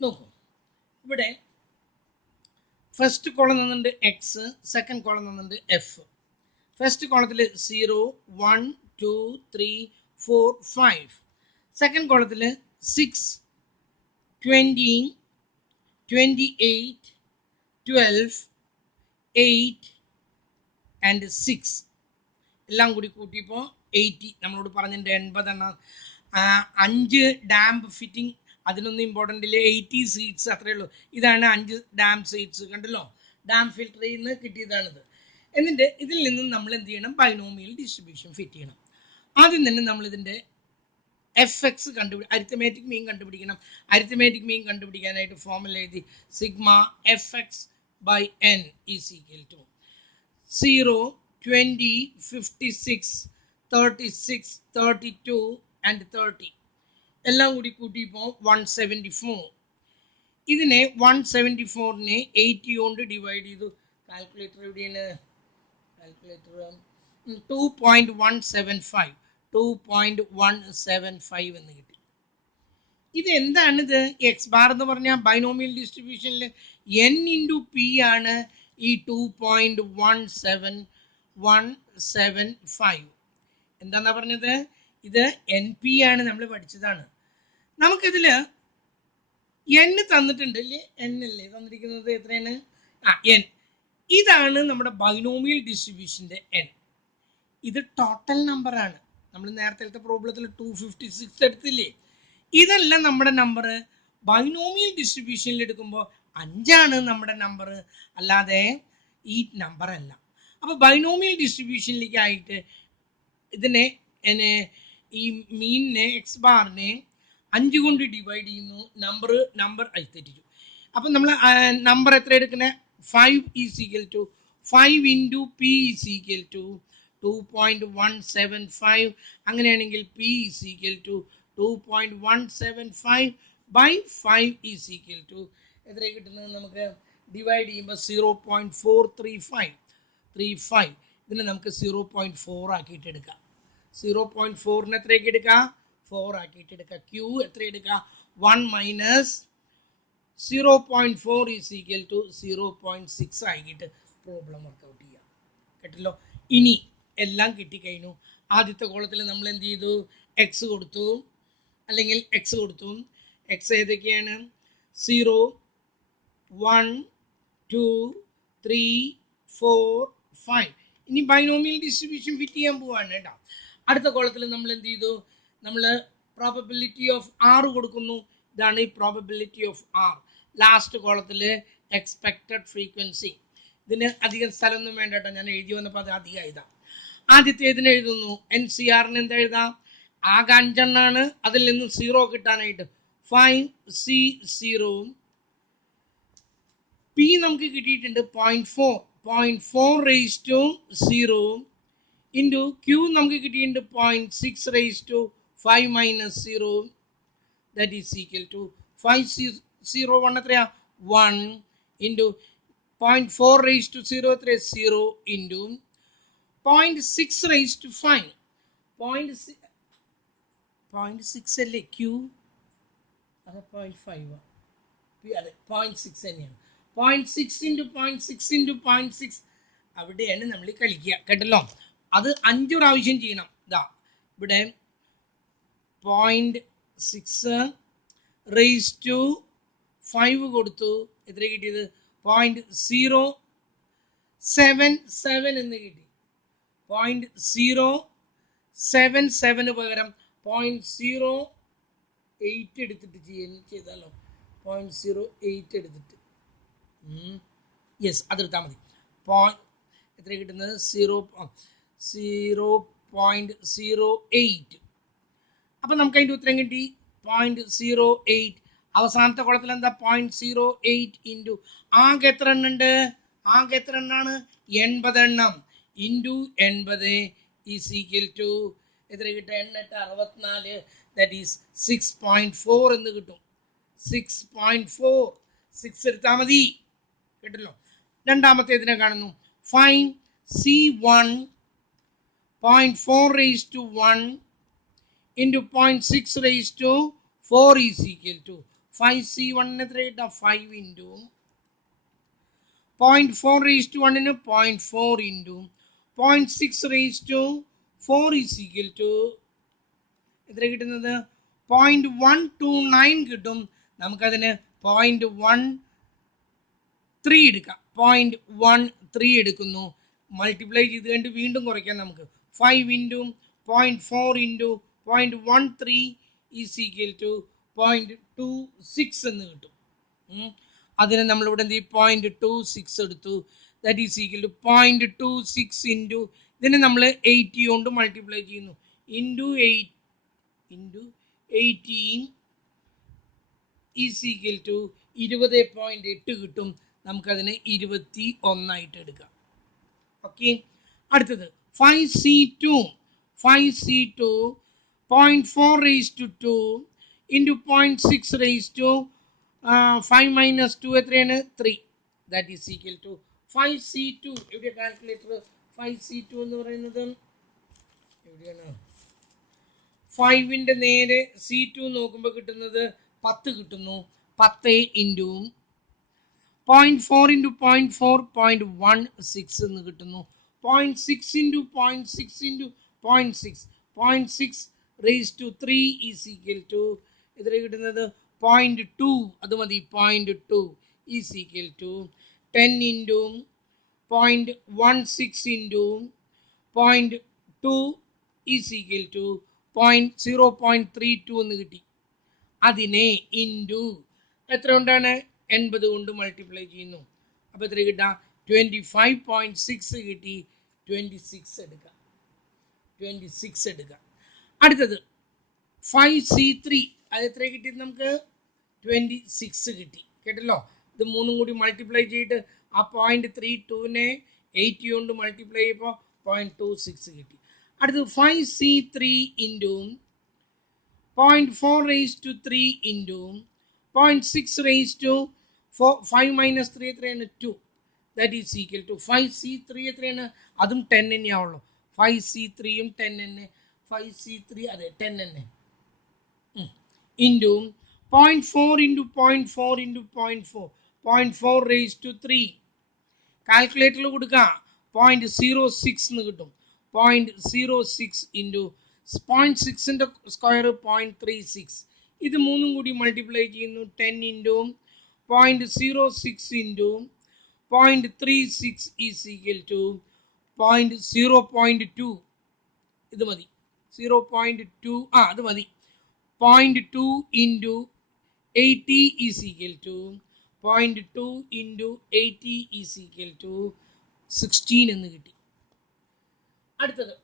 നോക്കൂ, ഇവിടെ ഫസ്റ്റ് കോളം തന്നിട്ടുണ്ട് എക്സ്, സെക്കൻഡ് കോളം തന്നിട്ടുണ്ട് എഫ്. ഫസ്റ്റ് കോളത്തിൽ 0, 1, 2, 3, 4, 5. സെക്കൻഡ് കോളത്തിൽ 6, 20, 28, 12, 8 and 6 എല്ലാം കൂടി കൂട്ടിയപ്പോൾ 80. നമ്മളോട് പറഞ്ഞിട്ടുണ്ട് 80 എണ്ണം. 5 ഡാംപ് ഫിറ്റിംഗ്, അതിനൊന്നും ഇമ്പോർട്ടൻ്റ് ഇല്ല. 80 സീറ്റ്സ് അത്രയേ ഉള്ളൂ. ഇതാണ് 5 ഡാം സീറ്റ്സ്. കണ്ടല്ലോ, ഡാം ഫിൽറ്ററിൽ നിന്ന് കിട്ടിയതാണിത്. എന്നിട്ട് ഇതിൽ നിന്നും നമ്മൾ എന്ത് ചെയ്യണം? ബൈനോമിയൽ ഡിസ്ട്രിബ്യൂഷൻ ഫിറ്റ് ചെയ്യണം. ആദ്യം തന്നെ നമ്മൾ ഇതിൻ്റെ FX അരിത്തമാറ്റിക് മീൻ കണ്ടുപിടിക്കണം. അരിത്തമാറ്റിക് മീൻ കണ്ടുപിടിക്കാനായിട്ട് ഫോർമുല എഴുതി. Sigma FX by N is equal to 0, 20, 56, 36, 32 and 30 എല്ലാം കൂടി കൂട്ടിയപ്പോൾ 174. ഇതിനെ 174നെ 80 കൊണ്ട് ഡിവൈഡ് ചെയ്തു. കാൽക്കുലേറ്റർ എവിടെയാണ്? കാൽക്കുലേറ്റർ 2.175 എന്ന് കിട്ടി. ഇത് എന്താണിത്? എക്സ് ബാർ എന്ന് പറഞ്ഞാൽ ബൈനോമിയൽ ഡിസ്ട്രിബ്യൂഷനിൽ N ഇൻറ്റു പി ആണ് ഈ 2.175. എന്താന്നാ പറഞ്ഞത്? ഇത് NP ആണ്, നമ്മൾ പഠിച്ചതാണ്. നമുക്കിതിൽ N തന്നിട്ടുണ്ട് അല്ലേ? N അല്ലേ തന്നിരിക്കുന്നത്? എത്രയാണ്? N. ഇതാണ് നമ്മുടെ ബൈനോമിയൽ ഡിസ്ട്രിബ്യൂഷൻ്റെ N. ഇത് ടോട്ടൽ നമ്പറാണ്. നമ്മൾ നേരത്തെ പ്രോബ്ലത്തിൽ 256 എടുത്തില്ലേ? ഇതല്ല നമ്മുടെ നമ്പർ. ബൈനോമിയൽ ഡിസ്ട്രിബ്യൂഷനിൽ എടുക്കുമ്പോൾ 5 നമ്മുടെ നമ്പർ, അല്ലാതെ ഈ നമ്പർ അല്ല. അപ്പോൾ ബൈനോമിയൽ ഡിസ്ട്രിബ്യൂഷനിലേക്ക് ആയിട്ട് ഇതിനെ ഈ മീനിനെ എക്സ് ബാറിനെ 5 കൊണ്ട് ഡിവൈഡ് ചെയ്യുന്നു. നമ്പർ തെറ്റിച്ചു. അപ്പം നമ്മൾ നമ്പർ എത്ര എടുക്കുന്നത്? 5 is equal to 5 into p is equal to 2.175. അങ്ങനെയാണെങ്കിൽ p is equal to 2.175 by 5 is equal to എത്ര കിട്ടുന്നത്? നമുക്ക് ഡിവൈഡ് ചെയ്യുമ്പോൾ 0.435. ഇതിനെ നമുക്ക് 0.4 ആക്കിയിട്ട് എടുക്കാം. 0.4ന് എത്രയൊക്കെ എടുക്കാം? 4 ആക്കിയിട്ട് എടുക്കാം. ക്യൂ എത്ര എടുക്കാം? 1 മൈനസ് 0.4 ഈസ് ഈക്വൽ ടു 0.6 ആയിട്ട് പ്രോബ്ലം വർക്കൗട്ട് ചെയ്യാം. കേട്ടല്ലോ. ഇനി എല്ലാം കിട്ടിക്കഴിഞ്ഞു. ആദ്യത്തെ കോളത്തിൽ നമ്മൾ എന്ത് ചെയ്തു? എക്സ് കൊടുത്തു, അല്ലെങ്കിൽ എക്സ് കൊടുത്തു. എക്സ് ഏതൊക്കെയാണ്? 0, 1, 2, 3, 4, 5. ഇനി ബൈനോമിയൽ ഡിസ്ട്രിബ്യൂഷൻ ഫിറ്റ് ചെയ്യാൻ പോവാണ് കേട്ടോ. അടുത്ത കോളത്തിൽ നമ്മൾ എന്ത് ചെയ്തു? നമ്മൾ പ്രോബബിലിറ്റി ഓഫ് ആർ കൊടുക്കുന്നു. ഇതാണ് ഈ പ്രോബബിലിറ്റി ഓഫ് ആർ. ലാസ്റ്റ് കോളത്തിൽ എക്സ്പെക്റ്റഡ് ഫ്രീക്വൻസി. ഇതിന് അധികം സ്ഥലമൊന്നും വേണ്ട കേട്ടോ, ഞാൻ എഴുതി വന്നപ്പോൾ അത് അധികം എഴുതാം. ആദ്യത്തെ ഇതിന് എഴുതുന്നു. എൻ സി ആറിന് എന്താ എഴുതാം? ആകെ 5 എണ്ണാണ്, അതിൽ നിന്ന് 0 കിട്ടാനായിട്ട് 5 C 0. പി നമുക്ക് കിട്ടിയിട്ടുണ്ട് 0.4 റേസ് ടു 0 ഇൻറ്റു ക്യൂ നമുക്ക് കിട്ടിയിട്ടുണ്ട് 0.6 raise to 5 minus 0. That is equal to 501 എത്രയാ? 1 ഇൻറ്റു 0.4 റേസ് ടു 0 എത്രയാ? 0 ഇൻറ്റു 0.6 റേസ് ടു 5. 0.6 അല്ലേ ക്യൂ? അത് 0.5 അതെ, 0.6 തന്നെയാണ്. 0.6 ഇൻറ്റു 0.6 ഇൻറ്റു 0.6 അവിടെയാണ് നമ്മൾ കളിക്കുക. കേട്ടല്ലോ. അത് 5 പ്രാവശ്യം ചെയ്യണം. ഇതാ ഇവിടെ 0.6 റേസ് ടു 5 കൊടുത്തു. എത്ര കിട്ടിയത്? 0.077 എന്ന് കിട്ടി. 0.077 പകരം 0.08 എടുത്തിട്ട് ചെയ്താലോ? 0.08 എടുത്തിട്ട് യെസ്, അതെടുത്താൽ മതി. എത്ര കിട്ടുന്നത്? 0.08. അപ്പം നമുക്ക് അതിൻ്റെ ഉത്തരം കിട്ടി 0.08. അവസാനത്തെ കുളത്തിൽ എന്താ? 0.08 ഇൻറ്റു ആകെ എത്ര എണ്ണം ഉണ്ട്? ആകെ എത്ര എണ്ണാണ്? 80 എണ്ണം. ഇൻറ്റു 80 ഈസ് ഈക്വൽ ടു എത്ര കിട്ടും? 8×64 ദാറ്റ് ഈസ് 6.4 എന്ന് കിട്ടും. 6.4. 6 എടുത്താൽ മതി. കേട്ടല്ലോ. രണ്ടാമത്തെ ഇതിനെ കാണുന്നു. Five C1 0.4 raise to 1 into 0.6 raise to 4 is equal to 5C1 എത്ര കിട്ടാം? 5 into 0.4 raise to 1 0.4 into 0.6 raise to 4 is equal to എത്ര കിട്ടുന്നത്? 0.129 കിട്ടും. നമുക്കതിന് 0.13 എടുക്കാം. 0.13 എടുക്കുന്നു. മൾട്ടിപ്ലൈ ചെയ്ത് കഴിഞ്ഞിട്ട് വീണ്ടും കുറയ്ക്കാം നമുക്ക്. 5 into 0.4 into 0.13 is equal to 0.26 എന്ന് കിട്ടും. അതിന് നമ്മളിവിടെ എന്ത് ചെയ്യും? 0.26 എടുത്തു. That is equal to 0.26 into ഇതിനെ നമ്മൾ 80 കൊണ്ട് മൾട്ടിപ്ലൈ ചെയ്യുന്നു. ഇൻറ്റു 18 ഈസ് ഈക്വൽ ടു 20.8 കിട്ടും. നമുക്കതിനെ 21 എടുക്കാം. ഓക്കെ. അടുത്തത് 5C2 0.4 raise to 2 into 0.6 raise to 5 minus 2 എത്രയാണ്? 3. That is equal to 5C2. എവിടെ കാൽക്കുലേറ്റർ? 5C2 എന്ന് പറയുന്നത് എവിടെയാണ്? 5ന്റെ നേരെ C2 നോക്കുമ്പോൾ കിട്ടുന്നത് 10 കിട്ടുന്നു. 10 ഇൻറ്റു 0.4 ഇൻറ്റു 0.4 0.16 എന്ന് കിട്ടുന്നു. 0.6 into 0.6 into 0.6 0.6 raise to 3 is equal to എത്ര കിട്ടുന്നത്? 0.2. അത് മതി. 0.2 is equal to 10 into 0.16 into 0.2 is equal to 0.32 എന്ന് കിട്ടി. അതിനെ ഇൻറ്റു എത്ര കൊണ്ടാണ്? 80 കൊണ്ട് മൾട്ടിപ്ലൈ ചെയ്യുന്നു. അപ്പോൾ എത്ര കിട്ടാം? 25.6 കിട്ടി. 26 എടുക്കാം. 26 എടുക്കാം. അടുത്തത് 5C3. അത് എത്ര കിട്ടി? നമുക്ക് 26 കിട്ടി. കേട്ടല്ലോ. ഇത് മൂന്നും കൂടി മൾട്ടിപ്ലൈ ചെയ്തിട്ട് ആ 0.32നെ 80 കൊണ്ട് മൾട്ടിപ്ലൈ ചെയ്യുമ്പോൾ 0.26 കിട്ടി. അടുത്തത് 5C3 into 0.4 raise to 3 into 0.6 raise to 5 minus 3 എത്രയാണ്? 2. That is equal to 5C3 എത്രയാണ്? അതും 10 തന്നെയാവുള്ളൂ. 5C3യും 10 തന്നെ. 5C3 അതെ 10 തന്നെ. Into 0.4 into 0.4 into 0.4, 0.4 raised to 3. കാൽക്കുലേറ്ററിൽ കൊടുക്കുക 0.06 എന്ന് കിട്ടും. 0.06 ഇൻറ്റു 0.6ൻ്റെ സ്ക്വയർ 0.36. ഇത് മൂന്നും കൂടി മൾട്ടിപ്ലൈ ചെയ്യുന്നു 10 into 0.06 into 0.36 is equal to 0.2. ഇത് മതി 0.2, അത് മതി. 0.2 into 80 is equal to 0.2 into 80 is equal to 16 എന്ന് കിട്ടി. അടുത്തത്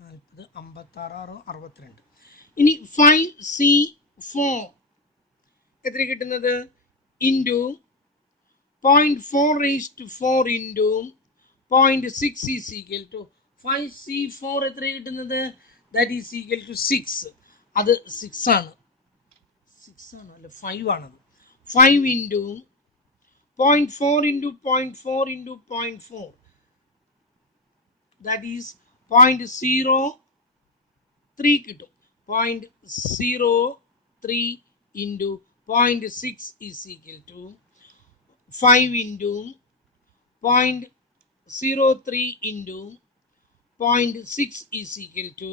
40, 56, 62. ഇനി 5C4 എത്ര കിട്ടുന്നത്? Into 0.4 raised to 4 into 0.6 is equal to 5C4 എത്ര കിട്ടുന്നത്? That is equal to 6. അത് 6 ആണ്, 6 ആണ് അല്ല 5 ആണത്. 5 into 0.4 into 0.4 into 0.4, that is 0.03 കിട്ടും. 0.03 into 0.6 is equal to 5 into 0.03 into 0.6 is equal to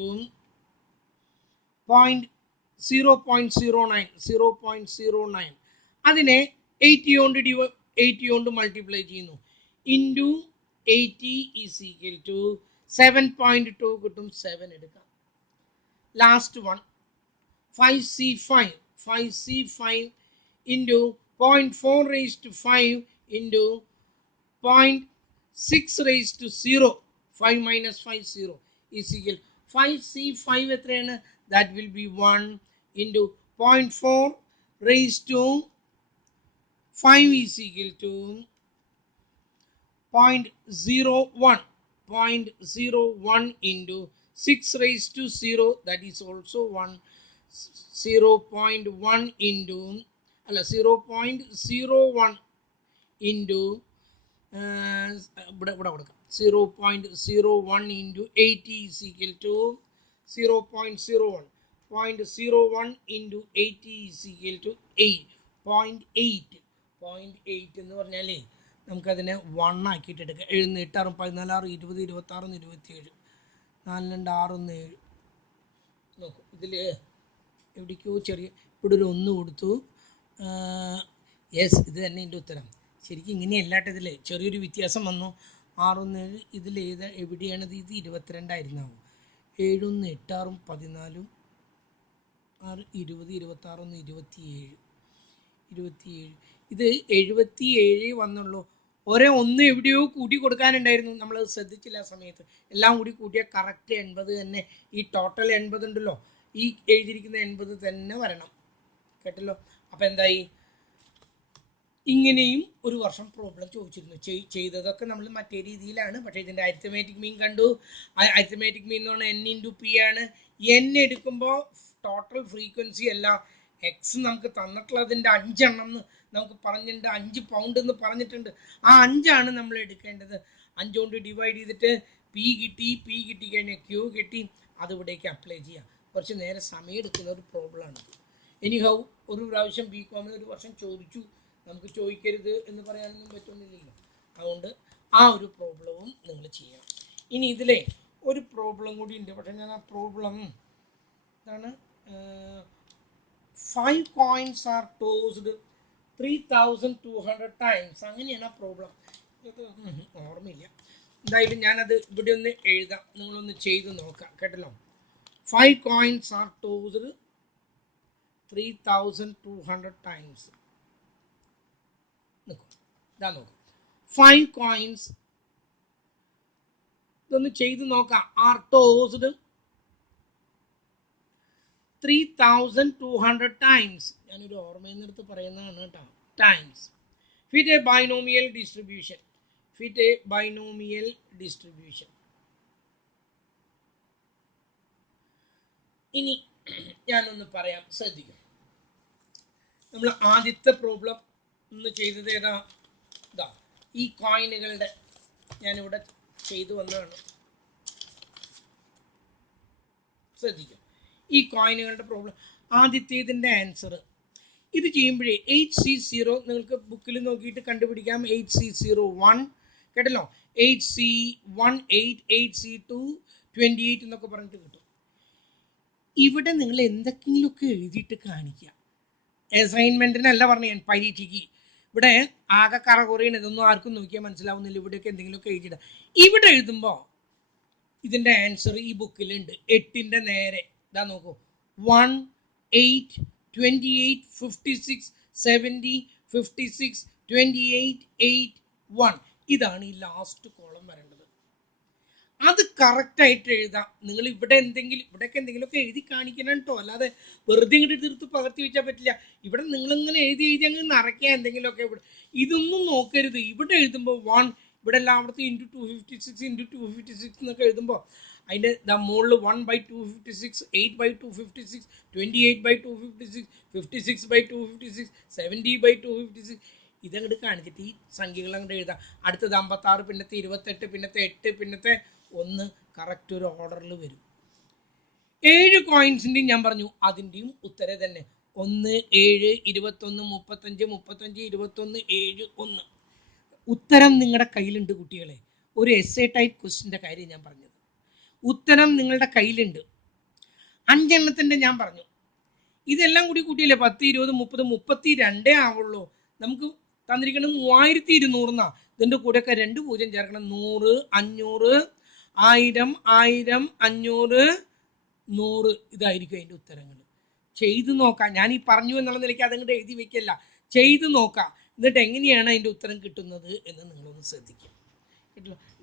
0.09. അതിനെ 80 കൊണ്ട് മൾട്ടിപ്ലൈ ചെയ്യുന്നു. ഇൻറ്റു 80 ഈസ് ഈക്വൽ ടു 7.2 കിട്ടും. 7 എടുക്കാം. Last one 5C5 into 0.4 raised to 5 into 0.6 raised to 0, 5 minus 5 0 is equal 5C5 എത്രയാണ്? That will be 1 into 0.4 raised to 5 is equal to 0.01. 0.01 into 6 raised to 0, that is also 1. 0.1 into 0.01 into 0.01 into 80 is equal to 0.01. 0.01 into 80 is equal to 8. 0.8 എന്ന് പറഞ്ഞാലേ നമുക്കതിനെ 1 ആക്കിയിട്ട് എടുക്കാം. 7, 8, 6, 14, 20, 26, 27, 4, 2, 6, 7. നോക്കൂ, ഇതിൽ എവിടേക്കോ ചെറിയ ഇവിടെ ഒരു 1 കൊടുത്തു. യെസ്, ഇത് തന്നെ എൻ്റെ ഉത്തരം. ശരിക്കും ഇങ്ങനെയല്ലാട്ട് ഇതിൽ ചെറിയൊരു വ്യത്യാസം വന്നു. 6, 7 ഇതിൽ എവിടെയാണിത്? ഇത് 22 ആയിരുന്നാവും. 7, 8, 6, 14, 6, 20, 26, 27. ഇത് 77 വന്നുള്ളൂ. ഒരേ 1 എവിടെയോ കൂട്ടി കൊടുക്കാനുണ്ടായിരുന്നു, നമ്മളത് ശ്രദ്ധിച്ചില്ല ആ സമയത്ത്. എല്ലാം കൂടി കൂട്ടിയാൽ കറക്റ്റ് 80 തന്നെ. ഈ ടോട്ടൽ 80 ഉണ്ടല്ലോ, ഈ എഴുതിയിരിക്കുന്ന 80 തന്നെ വരണം. കേട്ടല്ലോ? അപ്പം എന്തായി? ഇങ്ങനെയും ഒരു വർഷം പ്രോബ്ലം ചോദിച്ചിരുന്നു. ചെയ്തതൊക്കെ നമ്മൾ മറ്റേ രീതിയിലാണ്. പക്ഷേ ഇതിൻ്റെ അരിത്തമാറ്റിക് മീൻ കണ്ടു. അരിത്തമാറ്റിക് മീൻ എന്ന് പറഞ്ഞാൽ N ഇൻറ്റു P ആണ്. N എടുക്കുമ്പോൾ ടോട്ടൽ ഫ്രീക്വൻസി അല്ല, എക്സ് നമുക്ക് തന്നിട്ടുള്ളതിൻ്റെ 5 എണ്ണം നമുക്ക് പറഞ്ഞിട്ടുണ്ട്. 5 പൗണ്ട് എന്ന് പറഞ്ഞിട്ടുണ്ട്. ആ 5 ആണ് നമ്മൾ എടുക്കേണ്ടത്. 5 കൊണ്ട് ഡിവൈഡ് ചെയ്തിട്ട് P കിട്ടി കഴിഞ്ഞാൽ Q കിട്ടി. അത് ഇവിടേക്ക് അപ്ലൈ ചെയ്യാം. കുറച്ച് നേരം സമയം എടുക്കുന്ന ഒരു പ്രോബ്ലമാണ്. എനിഹൗ ഒരു പ്രാവശ്യം Bcom ഒരു വർഷം ചോദിച്ചു. നമുക്ക് ചോദിക്കരുത് എന്ന് പറയാനൊന്നും പറ്റുന്നില്ലല്ലോ. അതുകൊണ്ട് ആ ഒരു പ്രോബ്ലവും നിങ്ങൾ ചെയ്യണം. ഇനി ഇതിലെ ഒരു പ്രോബ്ലം കൂടി ഉണ്ട്. പക്ഷേ ഞാൻ ആ പ്രോബ്ലം ഇതാണ്. 5 coins are tossed 3,200 times. അങ്ങനെയാണ് ആ പ്രോബ്ലം. ഇത് ഓർമ്മയില്ല. എന്തായാലും ഞാനത് ഇവിടെ ഒന്ന് എഴുതാം, നിങ്ങളൊന്ന് ചെയ്ത് നോക്കാം. കേട്ടല്ലോ? 5 coins are tossed 3,200 times. ഇതാ നോക്കാം. 5 coins, ഇതൊന്ന് ചെയ്ത് നോക്കാം. Are tossed 3,200 times. ഞാനൊരു ഓർമ്മയിൽ നിന്നെടുത്ത് പറയുന്നതാണ് കേട്ടോ. Times fit a binomial distribution. ഇനി ഞാനൊന്ന് പറയാം, ശ്രദ്ധിക്കും. നമ്മൾ ആദ്യത്തെ പ്രോബ്ലം ഒന്ന് ചെയ്തത് ഏതാ? ഇതാ, ഈ കോയിനുകളുടെ ഞാനിവിടെ ചെയ്തു വന്നതാണ്. ശ്രദ്ധിക്കും, ഈ കോയിനുകളുടെ പ്രോബ്ലം. ആദ്യത്തേതിൻ്റെ ആൻസർ ഇത് ചെയ്യുമ്പോഴേ 8C0 നിങ്ങൾക്ക് ബുക്കിൽ നോക്കിയിട്ട് കണ്ടുപിടിക്കാം. 8C01 കേട്ടല്ലോ, 8C18, 8C2 28 എന്നൊക്കെ പറഞ്ഞിട്ട് കിട്ടും. ഇവിടെ നിങ്ങൾ എന്തൊക്കെയെങ്കിലുമൊക്കെ എഴുതിയിട്ട് കാണിക്കുക. അസൈൻമെൻറ്റിനല്ല പറഞ്ഞു ഞാൻ, പരീക്ഷയ്ക്ക്. ഇവിടെ ആകെ കറ കുറയാണ്, ഇതൊന്നും ആർക്കും നോക്കിയാൽ മനസ്സിലാവുന്നില്ല. ഇവിടെയൊക്കെ എന്തെങ്കിലുമൊക്കെ എഴുതിയിടുക. ഇവിടെ എഴുതുമ്പോൾ ഇതിൻ്റെ ആൻസർ ഈ ബുക്കിലുണ്ട്. 8ൻ്റെ നേരെ ഇതാ നോക്കൂ, 1, 8, 28, 56, 70, 56, 28, 8, 1. ഇതാണ് ഈ ലാസ്റ്റ് കോളം വരേണ്ടത്. അത് കറക്റ്റായിട്ട് എഴുതാം. നിങ്ങൾ ഇവിടെയൊക്കെ എന്തെങ്കിലുമൊക്കെ എഴുതി കാണിക്കണം കേട്ടോ, അല്ലാതെ വെറുതെ ഇങ്ങോട്ട് തീർത്ത് പകർത്തി വെച്ചാൽ പറ്റില്ല. ഇവിടെ നിങ്ങളിങ്ങനെ എഴുതി അങ്ങ് നിറയ്ക്കുക എന്തെങ്കിലുമൊക്കെ. ഇതൊന്നും നോക്കരുത്. ഇവിടെ എഴുതുമ്പോൾ 1, ഇവിടെ എല്ലായിടത്തും × 256 × 256 എന്നൊക്കെ എഴുതുമ്പോൾ അതിൻ്റെ മുകളിൽ 1/256, 8/256, 28/256, 56/256, 70/256. ഇതങ്ങോട്ട് കാണിച്ചിട്ട് ഈ സംഖ്യകൾ അങ്ങോട്ട് എഴുതാം. അടുത്തത് 56, പിന്നത്തെ 28, പിന്നത്തെ 8, പിന്നത്തെ 1, കറക്റ്റ് ഒരു ഓർഡറിൽ വരും. 7 കോയിൻസിൻ്റെയും ഞാൻ പറഞ്ഞു, അതിൻ്റെയും ഉത്തരം തന്നെ 1, 7, 21, 35, 35, 21, 7, 1. ഉത്തരം നിങ്ങളുടെ കയ്യിലുണ്ട് കുട്ടികളെ. ഒരു എസ്സേ ടൈപ്പ് ക്വസ്റ്റിൻ്റെ കാര്യം ഞാൻ പറഞ്ഞത്. ഉത്തരം നിങ്ങളുടെ കയ്യിലുണ്ട്. 5 എണ്ണത്തിൻ്റെ ഞാൻ പറഞ്ഞു. ഇതെല്ലാം കൂടി കൂട്ടിയില്ലേ 10, 20, 30, 32 ആവുള്ളൂ. നമുക്ക് തന്നിരിക്കുന്നത് 3200 എന്നാ. ഇതിൻ്റെ കൂടെയൊക്കെ 2 0 ചേർക്കണം. 100, 500, 1000, 1000, 500, 100. ഇതായിരിക്കും അതിൻ്റെ ഉത്തരങ്ങൾ. ചെയ്തു നോക്കാം. ഞാൻ ഈ പറഞ്ഞു എന്നുള്ള നിലയ്ക്ക് അതങ്ങോട്ട് എഴുതി വെക്കല്ല, ചെയ്തു നോക്കാം. എന്നിട്ട് എങ്ങനെയാണ് അതിൻ്റെ ഉത്തരം കിട്ടുന്നത് എന്ന് നിങ്ങളൊന്ന് ശ്രദ്ധിക്കുക.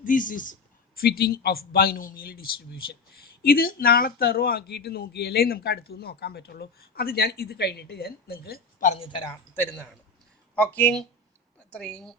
This is fitting of binomial distribution. ഇത് നാളെ തെറോ ആക്കിയിട്ട് നോക്കിയാലേ നമുക്ക് അടുത്ത് നോക്കാൻ പറ്റുള്ളൂ. അത് ഞാൻ ഇത് കഴിഞ്ഞിട്ട് ഞാൻ നിങ്ങൾക്ക് പറഞ്ഞു തരുന്നതാണ്. ഓക്കെ, അത്രയും.